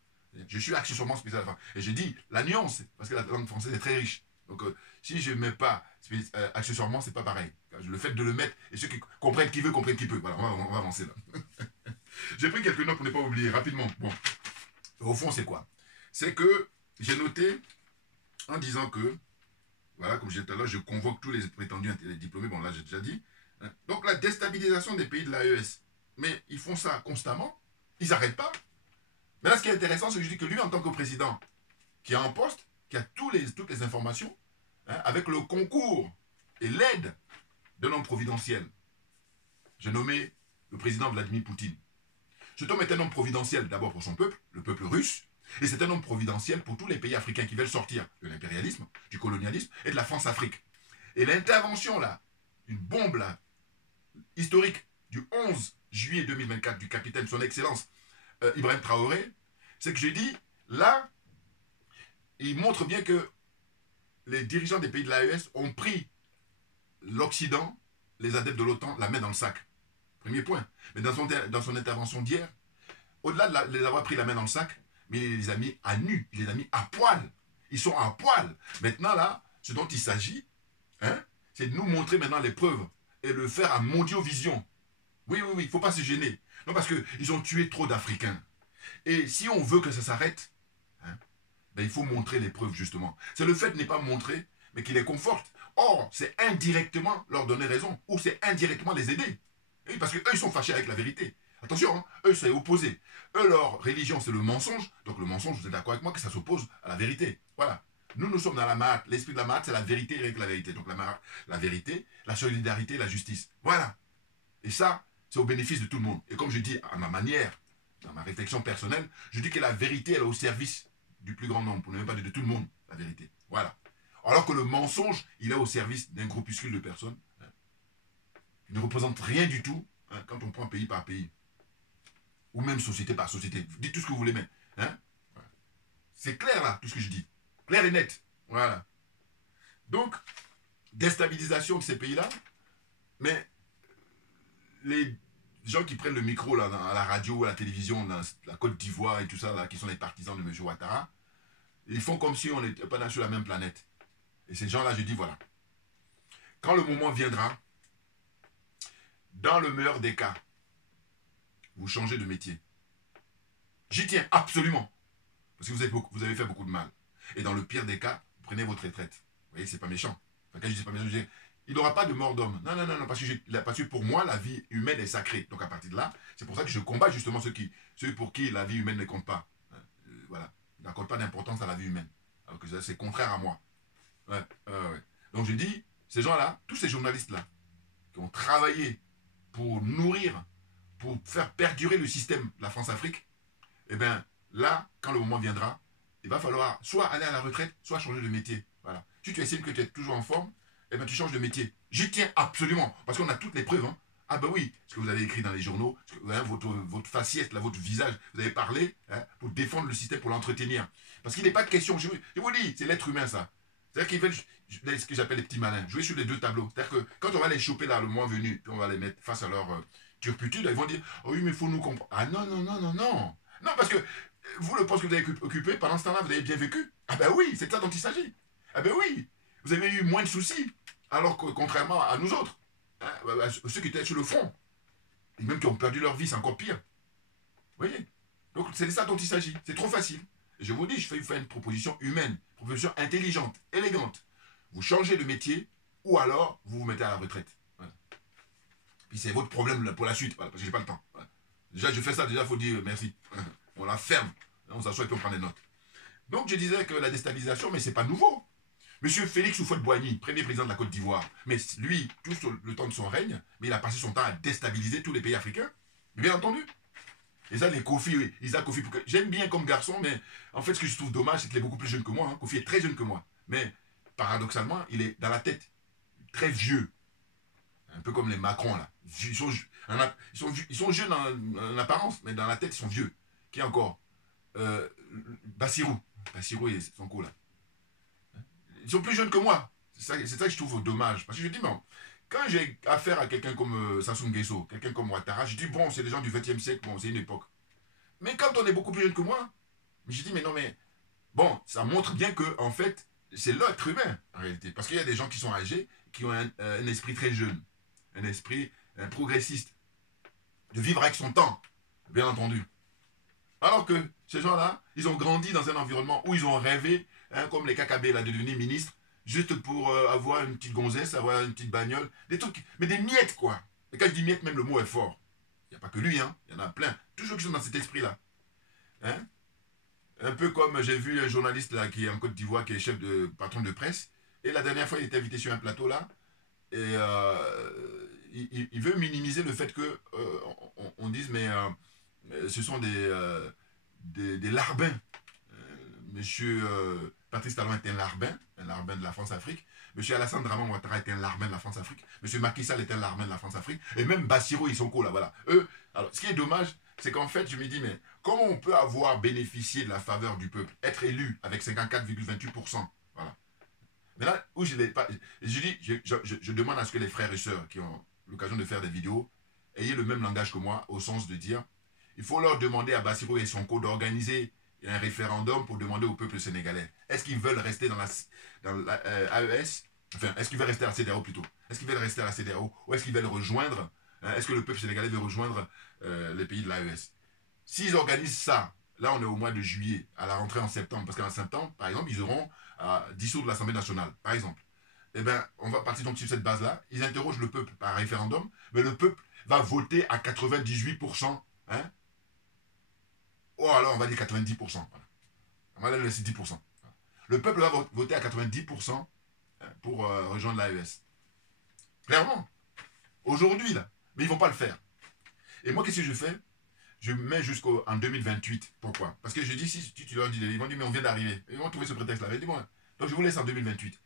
Je suis accessoirement spécialiste de la France. Et je dis la nuance, parce que la langue française est très riche. Donc, si je ne mets pas accessoirement, c'est pas pareil. Le fait de le mettre, et ceux qui comprennent qui veut, comprennent qui peut. Voilà, on va avancer là. J'ai pris quelques notes pour ne pas oublier, rapidement. Bon, au fond, c'est quoi? C'est que j'ai noté, en disant que, voilà, comme je disais tout à l'heure, je convoque tous les prétendus diplômés. Bon, là, j'ai déjà dit. Donc, la déstabilisation des pays de l'AES. Mais ils font ça constamment. Ils n'arrêtent pas. Mais là, ce qui est intéressant, c'est que je dis que lui, en tant que président, qui est en poste, qui a toutes les informations, hein, avec le concours et l'aide d'un homme providentiel, j'ai nommé le président Vladimir Poutine. Cet homme est un homme providentiel d'abord pour son peuple, le peuple russe, et c'est un homme providentiel pour tous les pays africains qui veulent sortir de l'impérialisme, du colonialisme et de la France-Afrique. Et l'intervention là, une bombe là, historique du 11 juillet 2024 du capitaine son excellence Ibrahim Traoré, c'est que j'ai dit, là, il montre bien que les dirigeants des pays de l'AES ont pris l'Occident, les adeptes de l'OTAN, la main dans le sac. Premier point. Mais dans son intervention d'hier, au-delà de les avoir pris la main dans le sac, mais il les a mis à nu, il les a mis à poil. Ils sont à poil. Maintenant, là, ce dont il s'agit, hein, c'est de nous montrer maintenant les preuves et le faire à Mondiovision. Oui, il ne faut pas se gêner. Non, parce qu'ils ont tué trop d'Africains. Et si on veut que ça s'arrête, hein, ben, il faut montrer les preuves, justement. C'est le fait de ne pas montrer, mais qui les conforte. Or, c'est indirectement leur donner raison, ou c'est indirectement les aider. Oui, parce qu'eux, ils sont fâchés avec la vérité. Attention, hein, eux, c'est opposé. Eux, leur religion, c'est le mensonge. Donc le mensonge, vous êtes d'accord avec moi que ça s'oppose à la vérité. Voilà. Nous, nous sommes dans la Mahat. L'esprit de la Mahat, c'est la vérité avec la vérité. Donc la vérité, la solidarité, la justice. Voilà. Et ça, c'est au bénéfice de tout le monde. Et comme je dis à ma manière, dans ma réflexion personnelle, je dis que la vérité, elle est au service du plus grand nombre, pour ne même pas dire de tout le monde, la vérité. Voilà. Alors que le mensonge, il est au service d'un groupuscule de personnes. Hein. Il ne représente rien du tout, hein, quand on prend pays par pays. Ou même société par société. Dites tout ce que vous voulez, mais hein, voilà. C'est clair là, tout ce que je dis. Clair et net. Voilà. Donc, déstabilisation de ces pays-là, mais les gens qui prennent le micro là, à la radio, à la télévision, dans la Côte d'Ivoire et tout ça, là, qui sont les partisans de M. Ouattara, ils font comme si on n'était pas sur la même planète. Et ces gens-là, je dis, voilà. Quand le moment viendra, dans le meilleur des cas, vous changez de métier. J'y tiens absolument. Parce que vous avez fait beaucoup de mal. Et dans le pire des cas, vous prenez votre retraite. Vous voyez, c'est pas méchant. Enfin, quand je dis pas méchant, je dis, il n'aura pas de mort d'homme. Non, parce que pour moi, la vie humaine est sacrée. Donc à partir de là, c'est pour ça que je combats justement ceux pour qui la vie humaine ne compte pas. Voilà. Ils n'accordent pas d'importance à la vie humaine. Alors que c'est contraire à moi. Ouais. Donc je dis, ces gens-là, tous ces journalistes-là, qui ont travaillé pour nourrir, pour faire perdurer le système de la France-Afrique, eh bien, là, quand le moment viendra, il va falloir soit aller à la retraite, soit changer de métier. Voilà. Si tu estimes que tu es toujours en forme, eh bien, tu changes de métier. J'y tiens absolument, parce qu'on a toutes les preuves. Hein. Ah ben oui, ce que vous avez écrit dans les journaux, hein, votre faciès, là, votre visage, vous avez parlé hein, pour défendre le système, pour l'entretenir. Parce qu'il n'est pas de question, je vous dis, c'est l'être humain ça. C'est-à-dire qu'ils veulent ce que j'appelle les petits malins, jouer sur les deux tableaux. C'est-à-dire que quand on va les choper là le mois venu, puis on va les mettre face à leur turpitude, ils vont dire, oh oui, mais il faut nous comprendre. Ah non. Non, parce que vous, le poste que vous avez occupé, pendant ce temps-là, vous avez bien vécu. Ah ben oui, c'est de ça dont il s'agit. Ah ben oui, vous avez eu moins de soucis, alors que contrairement à nous autres, hein, ceux qui étaient sur le front, et même qui ont perdu leur vie, c'est encore pire. Vous voyez? Donc c'est de ça dont il s'agit. C'est trop facile. Et je vous dis, je vais vous faire une proposition humaine, une proposition intelligente, élégante. Vous changez de métier, ou alors vous vous mettez à la retraite. Voilà. Puis c'est votre problème pour la suite, voilà, parce que j'ai pas le temps. Voilà. Déjà, je fais ça, déjà, il faut dire merci. On la ferme. On s'assoit et puis on prend des notes. Donc, je disais que la déstabilisation, mais c'est pas nouveau. Monsieur Félix Houphouët-Boigny, premier président de la Côte d'Ivoire, mais lui, tout le temps de son règne, mais il a passé son temps à déstabiliser tous les pays africains. Bien entendu. Et ça, les Kofi, Isaac Kofi, j'aime bien comme garçon, mais en fait, ce que je trouve dommage, c'est qu'il est beaucoup plus jeune que moi. Hein. Kofi est très jeune que moi. Mais paradoxalement, il est dans la tête très vieux. Un peu comme les Macron, là. Ils sont jeunes en apparence, mais dans la tête, ils sont vieux. Qui encore Bassirou. Bassirou et Sonko, là. Ils sont plus jeunes que moi. C'est ça que je trouve dommage. Parce que je dis, bon, quand j'ai affaire à quelqu'un comme Sassou Nguesso, quelqu'un comme Ouattara, je dis, bon, c'est des gens du XXe siècle, bon, c'est une époque. Mais quand on est beaucoup plus jeune que moi, je dis, mais non, mais bon, ça montre bien que, en fait, c'est l'être humain, en réalité. Parce qu'il y a des gens qui sont âgés, qui ont un esprit très jeune, un esprit progressiste, de vivre avec son temps, bien entendu. Alors que ces gens-là, ils ont grandi dans un environnement où ils ont rêvé, hein, comme les KKB, là, de devenir ministre, juste pour avoir une petite gonzesse, avoir une petite bagnole, des trucs, mais des miettes, quoi. Et quand je dis miettes, même le mot est fort. Il n'y a pas que lui, hein, il y en a plein, toujours qui sont dans cet esprit-là. Hein? Un peu comme j'ai vu un journaliste là, qui est en Côte d'Ivoire, qui est chef de patron de presse, et la dernière fois, il était invité sur un plateau, là, et il veut minimiser le fait que on dise, mais ce sont des larbins. Monsieur Patrice Talon est un larbin de la France-Afrique. Monsieur Alassane Draman Ouattara est un larbin de la France-Afrique. Monsieur Macky Sall est un larbin de la France-Afrique. Et même Bassirou et Sonko, là, voilà. Eux, alors, ce qui est dommage, c'est qu'en fait, je me dis, mais comment on peut avoir bénéficié de la faveur du peuple, être élu avec 54,28%, voilà. Mais là, où je l'ai pas, je dis, je demande à ce que les frères et sœurs qui ont l'occasion de faire des vidéos aient le même langage que moi, au sens de dire, il faut leur demander à Bassirou et Sonko d'organiser il y a un référendum pour demander au peuple sénégalais, est-ce qu'ils veulent rester dans la AES, enfin, est-ce qu'ils veulent rester à la CEDEAO plutôt, est-ce qu'ils veulent rester à la CEDEAO, ou est-ce qu'ils veulent rejoindre, hein, est-ce que le peuple sénégalais veut rejoindre les pays de l'AES. S'ils organisent ça, là on est au mois de juillet, à la rentrée en septembre, parce qu'en septembre, par exemple, ils auront à dissoudre l'Assemblée nationale, par exemple. Eh bien, on va partir donc sur cette base-là, ils interrogent le peuple par référendum, mais le peuple va voter à 98%, hein. Oh, alors on va dire 90%, voilà. On va laisser 10%. Le peuple va voter à 90% pour rejoindre l'AES. Clairement. Aujourd'hui, là. Mais ils ne vont pas le faire. Et moi, qu'est-ce que je fais? Je mets jusqu'en 2028. Pourquoi? Parce que je dis, si tu leur dis, ils vont dire, mais on vient d'arriver. Ils vont trouver ce prétexte-là. Ils disent, bon, donc je vous laisse en 2028.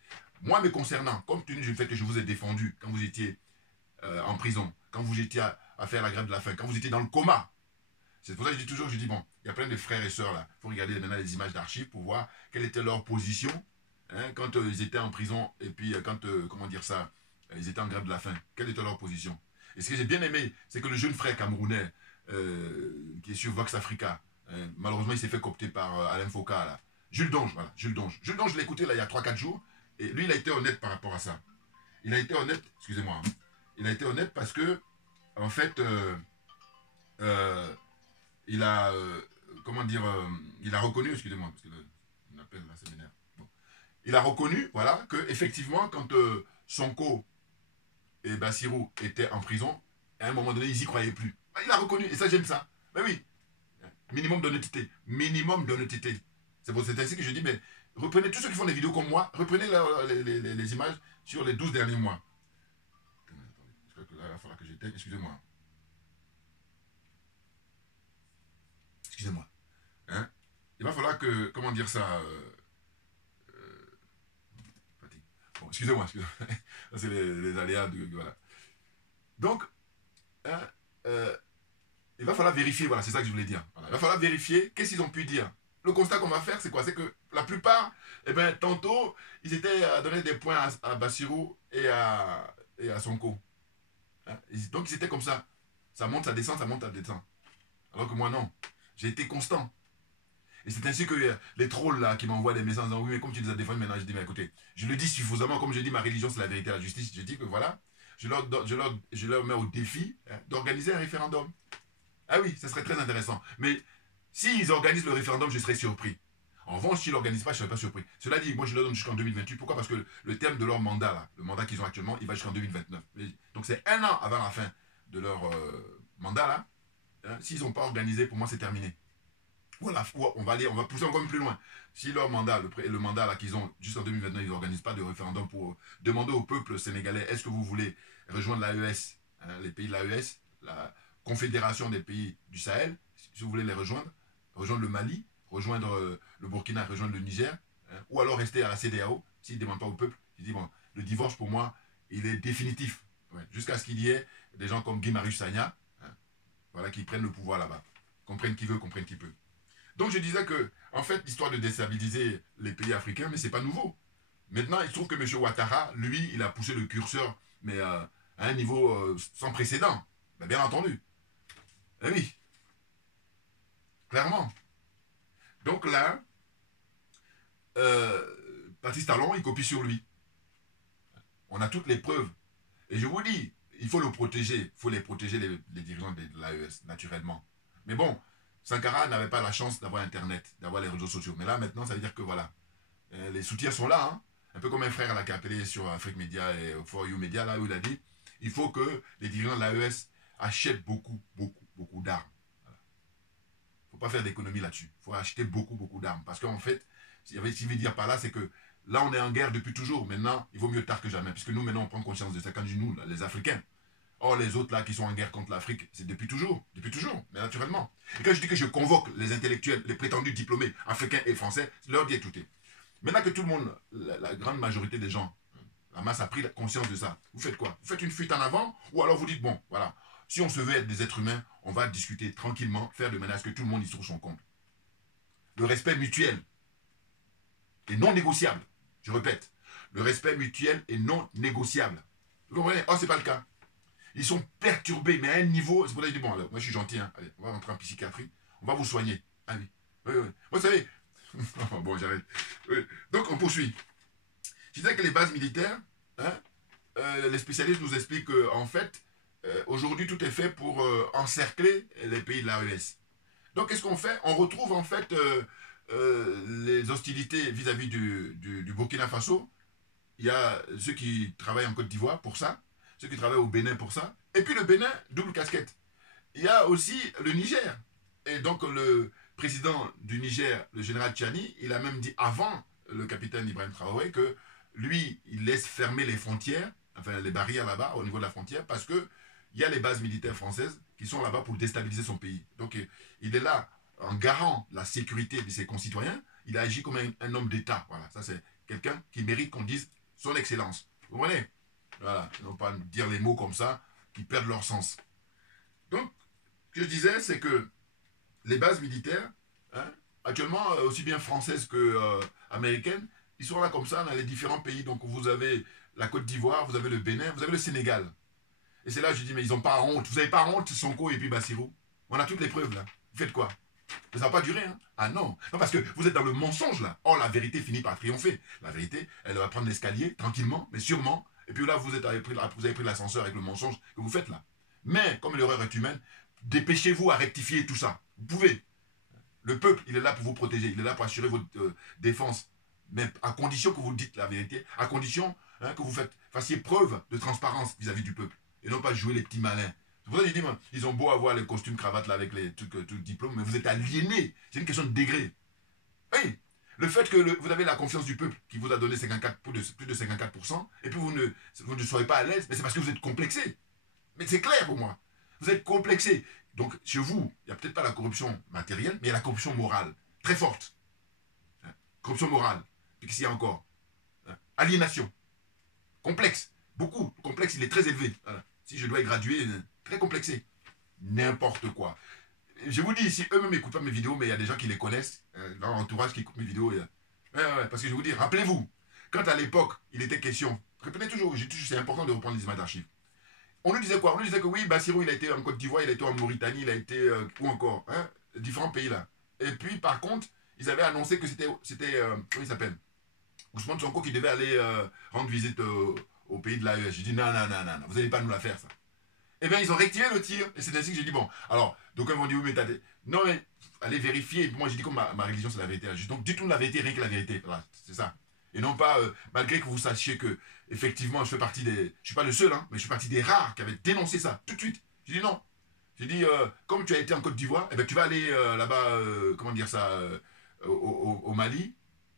Moi, me concernant, compte tenu du fait que je vous ai défendu quand vous étiez en prison, quand vous étiez à faire la grève de la faim, quand vous étiez dans le coma, c'est pour ça que je dis toujours, je dis, bon, il y a plein de frères et sœurs là. Il faut regarder maintenant les images d'archives pour voir quelle était leur position hein, quand ils étaient en prison et puis quand, comment dire ça, ils étaient en grève de la faim. Quelle était leur position? Et ce que j'ai bien aimé, c'est que le jeune frère camerounais qui est sur Vox Africa, malheureusement il s'est fait coopter par Alain Foucault là. Jules Donge, voilà, Jules Donge. Jules Donge, je l'ai écouté là il y a 3-4 jours et lui il a été honnête par rapport à ça. Il a été honnête, excusez-moi, hein, il a été honnête parce que, en fait, il a, comment dire, il a reconnu, excusez-moi, parce que on appelle là, ça m'énerve. Bon. Il a reconnu, voilà, que effectivement, quand Sonko et Bassirou étaient en prison, à un moment donné, ils n'y croyaient plus. Il a reconnu, et ça, j'aime ça. Mais oui, minimum d'honnêteté. Minimum d'honnêteté. C'est ainsi que je dis, mais reprenez tous ceux qui font des vidéos comme moi, reprenez les images sur les 12 derniers mois. Attendez, là, il va falloir que j'éteigne, excusez-moi. Excusez-moi. Hein? Il va falloir que, comment dire ça, bon, excusez-moi, ça c'est les aléas, voilà. Donc, hein, il va falloir vérifier, voilà, c'est ça que je voulais dire. Voilà. Il va falloir vérifier qu'est-ce qu'ils ont pu dire. Le constat qu'on va faire, c'est quoi? C'est que la plupart, eh bien, tantôt, ils étaient à donner des points à Bassirou et à Sonko. Hein? Donc, ils étaient comme ça. Ça monte, ça descend, ça monte, ça descend. Alors que moi, non. J'ai été constant. Et c'est ainsi que les trolls là qui m'envoient des messages en disant oui, mais comme tu nous as défendu maintenant, je dis mais écoutez, je le dis suffisamment, comme je dis ma religion c'est la vérité et la justice, je dis que voilà, je leur mets au défi hein, d'organiser un référendum. Ah oui, ça serait très intéressant. Mais s'ils organisent le référendum, je serais surpris. En revanche, s'ils ne l'organisent pas, je ne serais pas surpris. Cela dit, moi je leur donne jusqu'en 2028. Pourquoi? Parce que le terme de leur mandat, là, le mandat qu'ils ont actuellement, il va jusqu'en 2029. Donc c'est un an avant la fin de leur mandat là. Hein, s'ils n'ont pas organisé, pour moi c'est terminé. Voilà, on va pousser encore plus loin. Si leur mandat, le mandat là qu'ils ont jusqu'en 2029, ils n'organisent pas de référendum pour demander au peuple sénégalais, est-ce que vous voulez rejoindre l'AES, hein, les pays de l'AES, la Confédération des pays du Sahel, si vous voulez les rejoindre le Mali, rejoindre le Burkina, rejoindre le Niger, hein, ou alors rester à la CEDEAO, s'ils ne demandent pas au peuple, je dis bon, le divorce pour moi, il est définitif. Ouais, jusqu'à ce qu'il y ait des gens comme Guy Marius Sagna, hein, voilà, qui prennent le pouvoir là-bas. Comprennent qui veut, comprennent qui peut. Donc je disais que, en fait, l'histoire de déstabiliser les pays africains, mais c'est pas nouveau. Maintenant, il se trouve que M. Ouattara, lui, il a poussé le curseur, mais à un niveau sans précédent. Ben, bien entendu. Eh oui. Clairement. Donc là, Patrice Talon, il copie sur lui. On a toutes les preuves. Et je vous dis, il faut le protéger. Il faut les protéger, les dirigeants de l'AES, naturellement. Mais bon, Sankara n'avait pas la chance d'avoir Internet, d'avoir les réseaux sociaux. Mais là, maintenant, ça veut dire que voilà, les soutiens sont là. Hein. Un peu comme un frère là, qui a appelé sur Afrique Media et For You Media, là où il a dit, il faut que les dirigeants de l'AES achètent beaucoup d'armes. Voilà. Il ne faut pas faire d'économie là-dessus. Il faut acheter beaucoup d'armes. Parce qu'en fait, ce qu'il veut dire par là, c'est que là, on est en guerre depuis toujours. Maintenant, il vaut mieux tard que jamais. Puisque nous, maintenant, on prend conscience de ça. Quand je dis nous, là, les Africains. Or, les autres là qui sont en guerre contre l'Afrique, c'est depuis toujours, mais naturellement. Et quand je dis que je convoque les intellectuels, les prétendus diplômés africains et français, je leur dis écoutez, maintenant que tout le monde, la grande majorité des gens, la masse a pris conscience de ça, vous faites quoi? Vous faites une fuite en avant, ou alors vous dites bon, voilà, si on se veut être des êtres humains, on va discuter tranquillement, faire de manière à ce que tout le monde y trouve son compte. Le respect mutuel est non négociable. Je répète, le respect mutuel est non négociable. Vous comprenez? Oh, c'est pas le cas. Ils sont perturbés, mais à un niveau, c'est pour ça que je dis, bon, alors, moi je suis gentil, hein. Allez, on va rentrer en psychiatrie, on va vous soigner. Ah oui. Oui, oui. Vous savez, bon, j'arrête. Oui. Donc, on poursuit. Je disais que les bases militaires, hein, les spécialistes nous expliquent qu'en fait, aujourd'hui, tout est fait pour encercler les pays de l'AES. Donc, qu'est-ce qu'on fait? On retrouve en fait les hostilités vis-à-vis du Burkina Faso. Il y a ceux qui travaillent en Côte d'Ivoire pour ça, ceux qui travaillent au Bénin pour ça. Et puis le Bénin, double casquette. Il y a aussi le Niger. Et donc le président du Niger, le général Tchani, il a même dit avant le capitaine Ibrahim Traoré que lui, il laisse fermer les frontières, enfin les barrières là-bas au niveau de la frontière, parce que il y a les bases militaires françaises qui sont là-bas pour déstabiliser son pays. Donc il est là en garant la sécurité de ses concitoyens. Il a agi comme un homme d'État. Voilà, ça c'est quelqu'un qui mérite qu'on dise son excellence. Vous comprenez? Voilà, ne pas dire les mots comme ça qui perdent leur sens. Donc, ce que je disais, c'est que les bases militaires, hein, actuellement, aussi bien françaises que américaines, ils sont là comme ça dans les différents pays. Donc, vous avez la Côte d'Ivoire, vous avez le Bénin, vous avez le Sénégal. Et c'est là que je dis, mais ils n'ont pas honte. Vous n'avez pas honte, Sonko et puis Bassirou. On a toutes les preuves, là. Vous faites quoi? Ça ne va pas durer, hein? Ah non. Non, parce que vous êtes dans le mensonge, là. Or, la vérité finit par triompher. La vérité, elle va prendre l'escalier, tranquillement, mais sûrement. Et puis là, vous avez pris l'ascenseur avec le mensonge que vous faites, là. Mais, comme l'erreur est humaine, dépêchez-vous à rectifier tout ça. Vous pouvez. Le peuple, il est là pour vous protéger. Il est là pour assurer votre défense. Mais à condition que vous dites la vérité, à condition que vous fassiez preuve de transparence vis-à-vis du peuple. Et non pas jouer les petits malins. C'est pour ça que je dis, ils ont beau avoir les costumes, cravates là, avec les trucs, tout diplôme, mais vous êtes aliénés. C'est une question de degré. Oui. Le fait que vous avez la confiance du peuple qui vous a donné plus de 54%, et puis vous ne soyez pas à l'aise, mais c'est parce que vous êtes complexé. Mais c'est clair pour moi. Vous êtes complexé. Donc, chez vous, il n'y a peut-être pas la corruption matérielle, mais il y a la corruption morale. Très forte. Corruption morale. Puis qu'est-ce qu'il y a encore? Aliénation. Complexe. Beaucoup. Le complexe, il est très élevé. Voilà. Si je dois y graduer, très complexé. N'importe quoi. Je vous dis ici, eux-mêmes n'écoutent pas mes vidéos, mais il y a des gens qui les connaissent, dans l'entourage qui écoutent mes vidéos. Parce que je vous dis, rappelez-vous, quand à l'époque, il était question, répétez toujours, c'est important de reprendre les images d'archives. On nous disait quoi? On nous disait que oui, Bassirou, il a été en Côte d'Ivoire, il a été en Mauritanie, il a été, où encore, différents pays là. Et puis, par contre, ils avaient annoncé que c'était comment il s'appelle? Ousmane Sonko qui devait aller rendre visite au pays de l'AES. J'ai dit non, vous n'allez pas nous la faire, ça. Eh bien, ils ont rectifié le tir. Et c'est ainsi que j'ai dit, bon, alors, donc ils m'ont dit, oui, mais t'as des... Non, mais allez vérifier. Et puis moi, j'ai dit, comme ma religion, c'est la vérité. Donc, dites-nous la vérité, rien que la vérité. Voilà, c'est ça. Et non pas, malgré que vous sachiez que, effectivement, je fais partie des... Je ne suis pas le seul, hein, mais je suis partie des rares qui avaient dénoncé ça, tout de suite. J'ai dit non. J'ai dit, comme tu as été en Côte d'Ivoire, eh bien, tu vas aller là-bas, comment dire ça, au Mali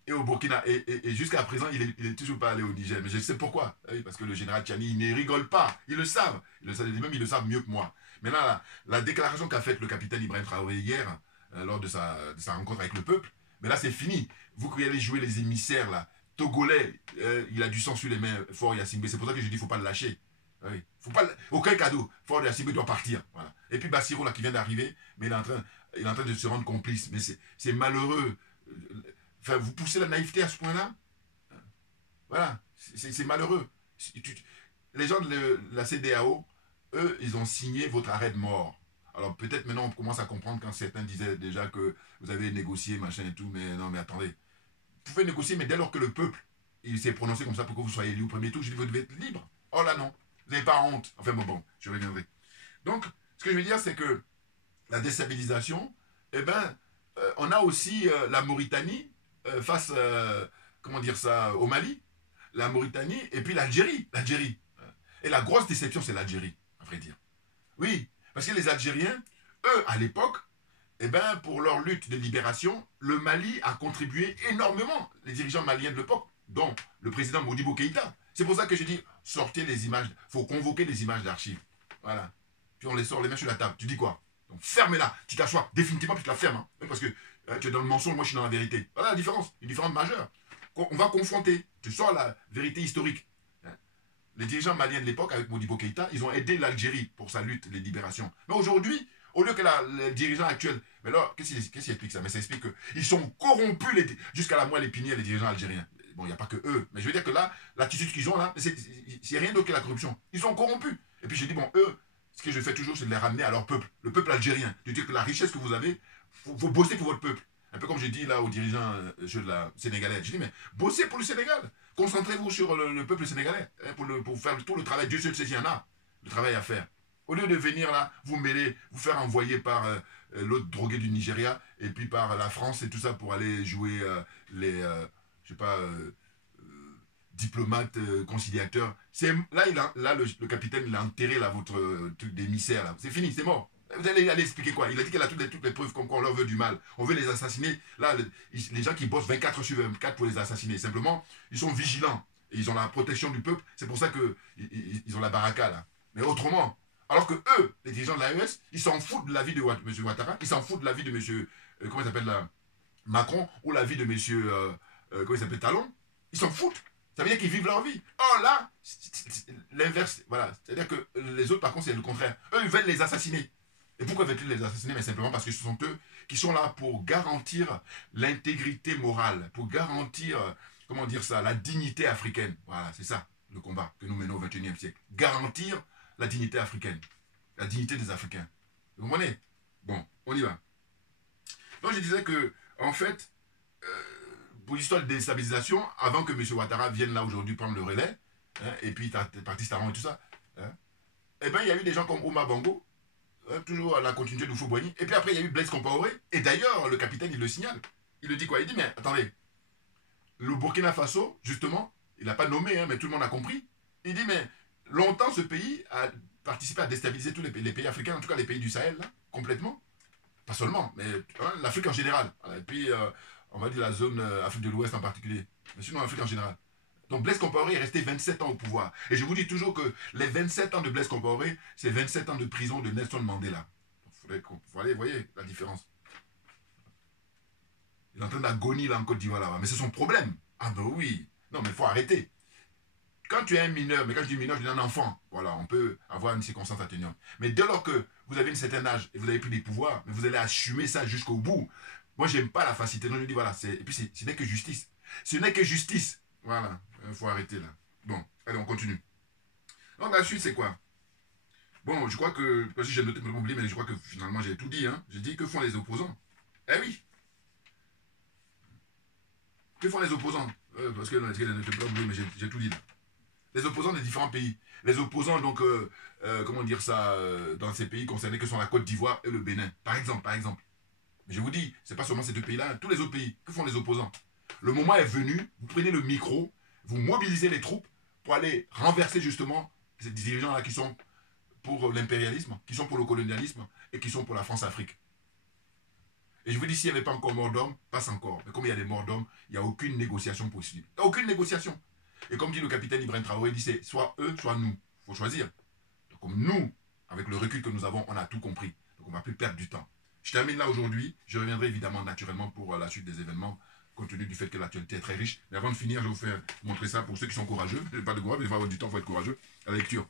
et au Burkina. Et jusqu'à présent, il est toujours pas allé au Niger. Mais je sais pourquoi. Oui, parce que le général Tchani, il ne rigole pas. Ils le savent. Même ils le savent mieux que moi. Mais là, la déclaration qu'a faite le capitaine Ibrahim Traoré hier, lors de sa rencontre avec le peuple, mais là, c'est fini. Vous qui allez jouer les émissaires, là, Togolais, il a du sang sur les mains, Faure Yacimbe. C'est pour ça que je dis, il ne faut pas le lâcher. Oui. Faut pas aucun cadeau. Faure Yacimbe doit partir. Voilà. Et puis Bassirou, là, qui vient d'arriver, mais il est en train de se rendre complice. Mais c'est malheureux. Enfin, vous poussez la naïveté à ce point-là. Voilà, c'est malheureux. Les gens de la CEDEAO, eux, ils ont signé votre arrêt de mort. Alors peut-être maintenant on commence à comprendre quand certains disaient déjà que vous avez négocié, machin et tout, mais non, mais attendez. Vous pouvez négocier, mais dès lors que le peuple, il s'est prononcé comme ça pour que vous soyez élu au premier tour, je dis, vous devez être libre. Oh là non, vous n'avez pas honte. Enfin bon, je reviendrai. Donc, ce que je veux dire, c'est que la déstabilisation, eh ben, on a aussi la Mauritanie, face, comment dire ça, au Mali, la Mauritanie, et puis l'Algérie. Et la grosse déception, c'est l'Algérie, à vrai dire. Oui, parce que les Algériens, eux, à l'époque, eh ben, pour leur lutte de libération, le Mali a contribué énormément, les dirigeants maliens de l'époque, dont le président Modibo Keïta. C'est pour ça que je dis, sortez les images, il faut convoquer les images d'archives. Voilà. Puis on les sort, les met sur la table. Tu dis quoi? Donc fermez-la, tu t'assois, définitivement tu te la fermes. Hein, parce que tu es dans le mensonge, moi je suis dans la vérité. Voilà la différence, une différence majeure. On va confronter, tu sors la vérité historique. Les dirigeants maliens de l'époque, avec Modibo Keïta, ils ont aidé l'Algérie pour sa lutte de libération. Mais aujourd'hui, au lieu que les dirigeants actuels, mais là, qu'est-ce qui explique ça? Mais ça explique qu'ils sont corrompus jusqu'à la moelle épinière, les dirigeants algériens. Bon, il n'y a pas que eux, mais je veux dire que là, l'attitude qu'ils ont là, c'est rien d'autre que la corruption. Ils sont corrompus. Et puis je dis, bon, eux, ce que je fais toujours, c'est de les ramener à leur peuple, le peuple algérien. De dire que la richesse que vous avez, faut bosser pour votre peuple. Un peu comme j'ai dit là aux dirigeants sénégalais. Je dis, mais bossez pour le Sénégal. Concentrez-vous sur le peuple sénégalais hein, pour faire tout le travail. Dieu seul sait s'il y en a, le travail à faire. Au lieu de venir là, vous mêler, vous faire envoyer par l'autre drogué du Nigeria et puis par la France et tout ça pour aller jouer je sais pas, diplomate, conciliateur. Là, le capitaine, il a enterré là, votre truc d'émissaire. C'est fini, c'est mort. Vous allez aller expliquer quoi? Il a dit qu'elle a toutes les preuves comme quoi on leur veut du mal. On veut les assassiner. Là, les gens qui bossent 24 sur 24 pour les assassiner. Simplement, ils sont vigilants. Et ils ont la protection du peuple. C'est pour ça qu'ils ont la baraka là. Mais autrement, alors que eux, les dirigeants de l'AES, ils s'en foutent de la vie de M. Ouattara. Ils s'en foutent de la vie de M. Comment il s'appelle là, Macron ou la vie de M. Comment il s'appelle, Talon. Ils s'en foutent. Ça veut dire qu'ils vivent leur vie. Or là, l'inverse. Voilà. C'est-à-dire que les autres, par contre, c'est le contraire. Eux, ils veulent les assassiner. Et pourquoi veulent-ils les assassiner? Mais simplement parce que ce sont eux qui sont là pour garantir l'intégrité morale, pour garantir, comment dire ça, la dignité africaine. Voilà, c'est ça le combat que nous menons au XXIe siècle. Garantir la dignité africaine, la dignité des Africains. Vous comprenez? Bon, on y va. Donc je disais que, en fait, pour l'histoire de déstabilisation, avant que M. Ouattara vienne là aujourd'hui prendre le relais, hein, et puis parti Staron et tout ça, hein, eh bien, il y a eu des gens comme Omar Bongo, toujours à la continuité de Houphouët-Boigny. Et puis après, il y a eu Blaise Compaoré. Et d'ailleurs, le capitaine, il le signale. Il le dit quoi? Il dit, mais attendez, le Burkina Faso, justement, il n'a pas nommé, hein, mais tout le monde a compris. Il dit, mais longtemps, ce pays a participé à déstabiliser tous les pays africains, en tout cas les pays du Sahel, là, complètement. Pas seulement, mais hein, l'Afrique en général. Et puis, on va dire la zone Afrique de l'Ouest en particulier. Mais sinon, l'Afrique en général. Donc Blaise Compaoré est resté 27 ans au pouvoir. Et je vous dis toujours que les 27 ans de Blaise Compaoré, c'est 27 ans de prison de Nelson Mandela. Vous voyez la différence. Il est en train d'agonie là en Côte d'Ivoire là-bas. Mais c'est son problème. Ah ben oui. Non mais il faut arrêter. Quand tu es un mineur, mais quand je dis mineur, je dis un enfant. Voilà, on peut avoir une circonstance atténuante. Mais dès lors que vous avez un certain âge et vous avez pris des pouvoirs, mais vous allez assumer ça jusqu'au bout. Moi, j'aime pas la facilité. Donc je dis voilà, et puis ce n'est que justice. Ce n'est que justice. Voilà, il faut arrêter là. Bon, allez, on continue. Donc la suite, c'est quoi? Bon, je crois que, parce que j'ai noté, mais je crois que finalement j'ai tout dit. Hein. J'ai dit que font les opposants. Eh oui. Que font les opposants? Parce que mais j'ai tout dit là. Les opposants des différents pays. Les opposants, donc, comment dire ça, dans ces pays concernés que sont la Côte d'Ivoire et le Bénin. Par exemple. Mais je vous dis, c'est pas seulement ces deux pays-là, tous les autres pays. Que font les opposants? Le moment est venu, vous prenez le micro, vous mobilisez les troupes pour aller renverser justement ces dirigeants-là qui sont pour l'impérialisme, qui sont pour le colonialisme et qui sont pour la France-Afrique. Et je vous dis, s'il n'y avait pas encore mort d'homme, passe encore. Mais comme il y a des morts d'homme, il n'y a aucune négociation possible. Il n'y a aucune négociation. Et comme dit le capitaine Ibrahim Traoré, il dit c'est soit eux, soit nous. Il faut choisir. Donc, comme nous, avec le recul que nous avons, on a tout compris. Donc on ne va plus perdre du temps. Je termine là aujourd'hui. Je reviendrai évidemment naturellement pour la suite des événements, compte tenu du fait que l'actualité est très riche. Mais avant de finir, je vais vous faire montrer ça pour ceux qui sont courageux. Pas de courage, mais il faut avoir du temps, il faut être courageux. La lecture.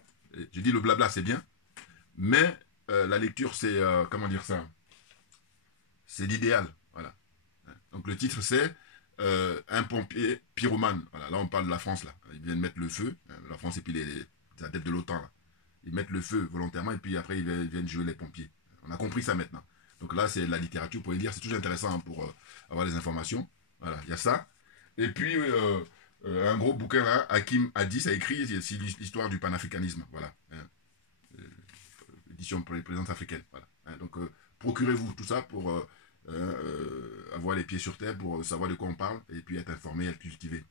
J'ai dit le blabla, c'est bien. Mais la lecture, c'est, comment dire ça? C'est l'idéal. Voilà. Donc le titre, c'est un pompier pyromane. Voilà, là, on parle de la France. Là. Ils viennent mettre le feu. La France et puis les adeptes de l'OTAN. Ils mettent le feu volontairement et puis après, ils viennent jouer les pompiers. On a compris ça maintenant. Donc là, c'est la littérature pour y lire. C'est toujours intéressant hein, pour avoir des informations. Voilà, il y a ça. Et puis, un gros bouquin là, Hakim Hadis a écrit, c'est l'histoire du panafricanisme. Voilà. Édition pour les présences africaines. Voilà. Donc, procurez-vous tout ça pour avoir les pieds sur terre, pour savoir de quoi on parle, et puis être informé, être cultivé.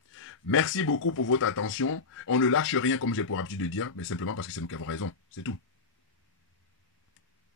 Merci beaucoup pour votre attention. On ne lâche rien, comme j'ai pour habitude de dire, mais simplement parce que c'est nous qui avons raison. C'est tout.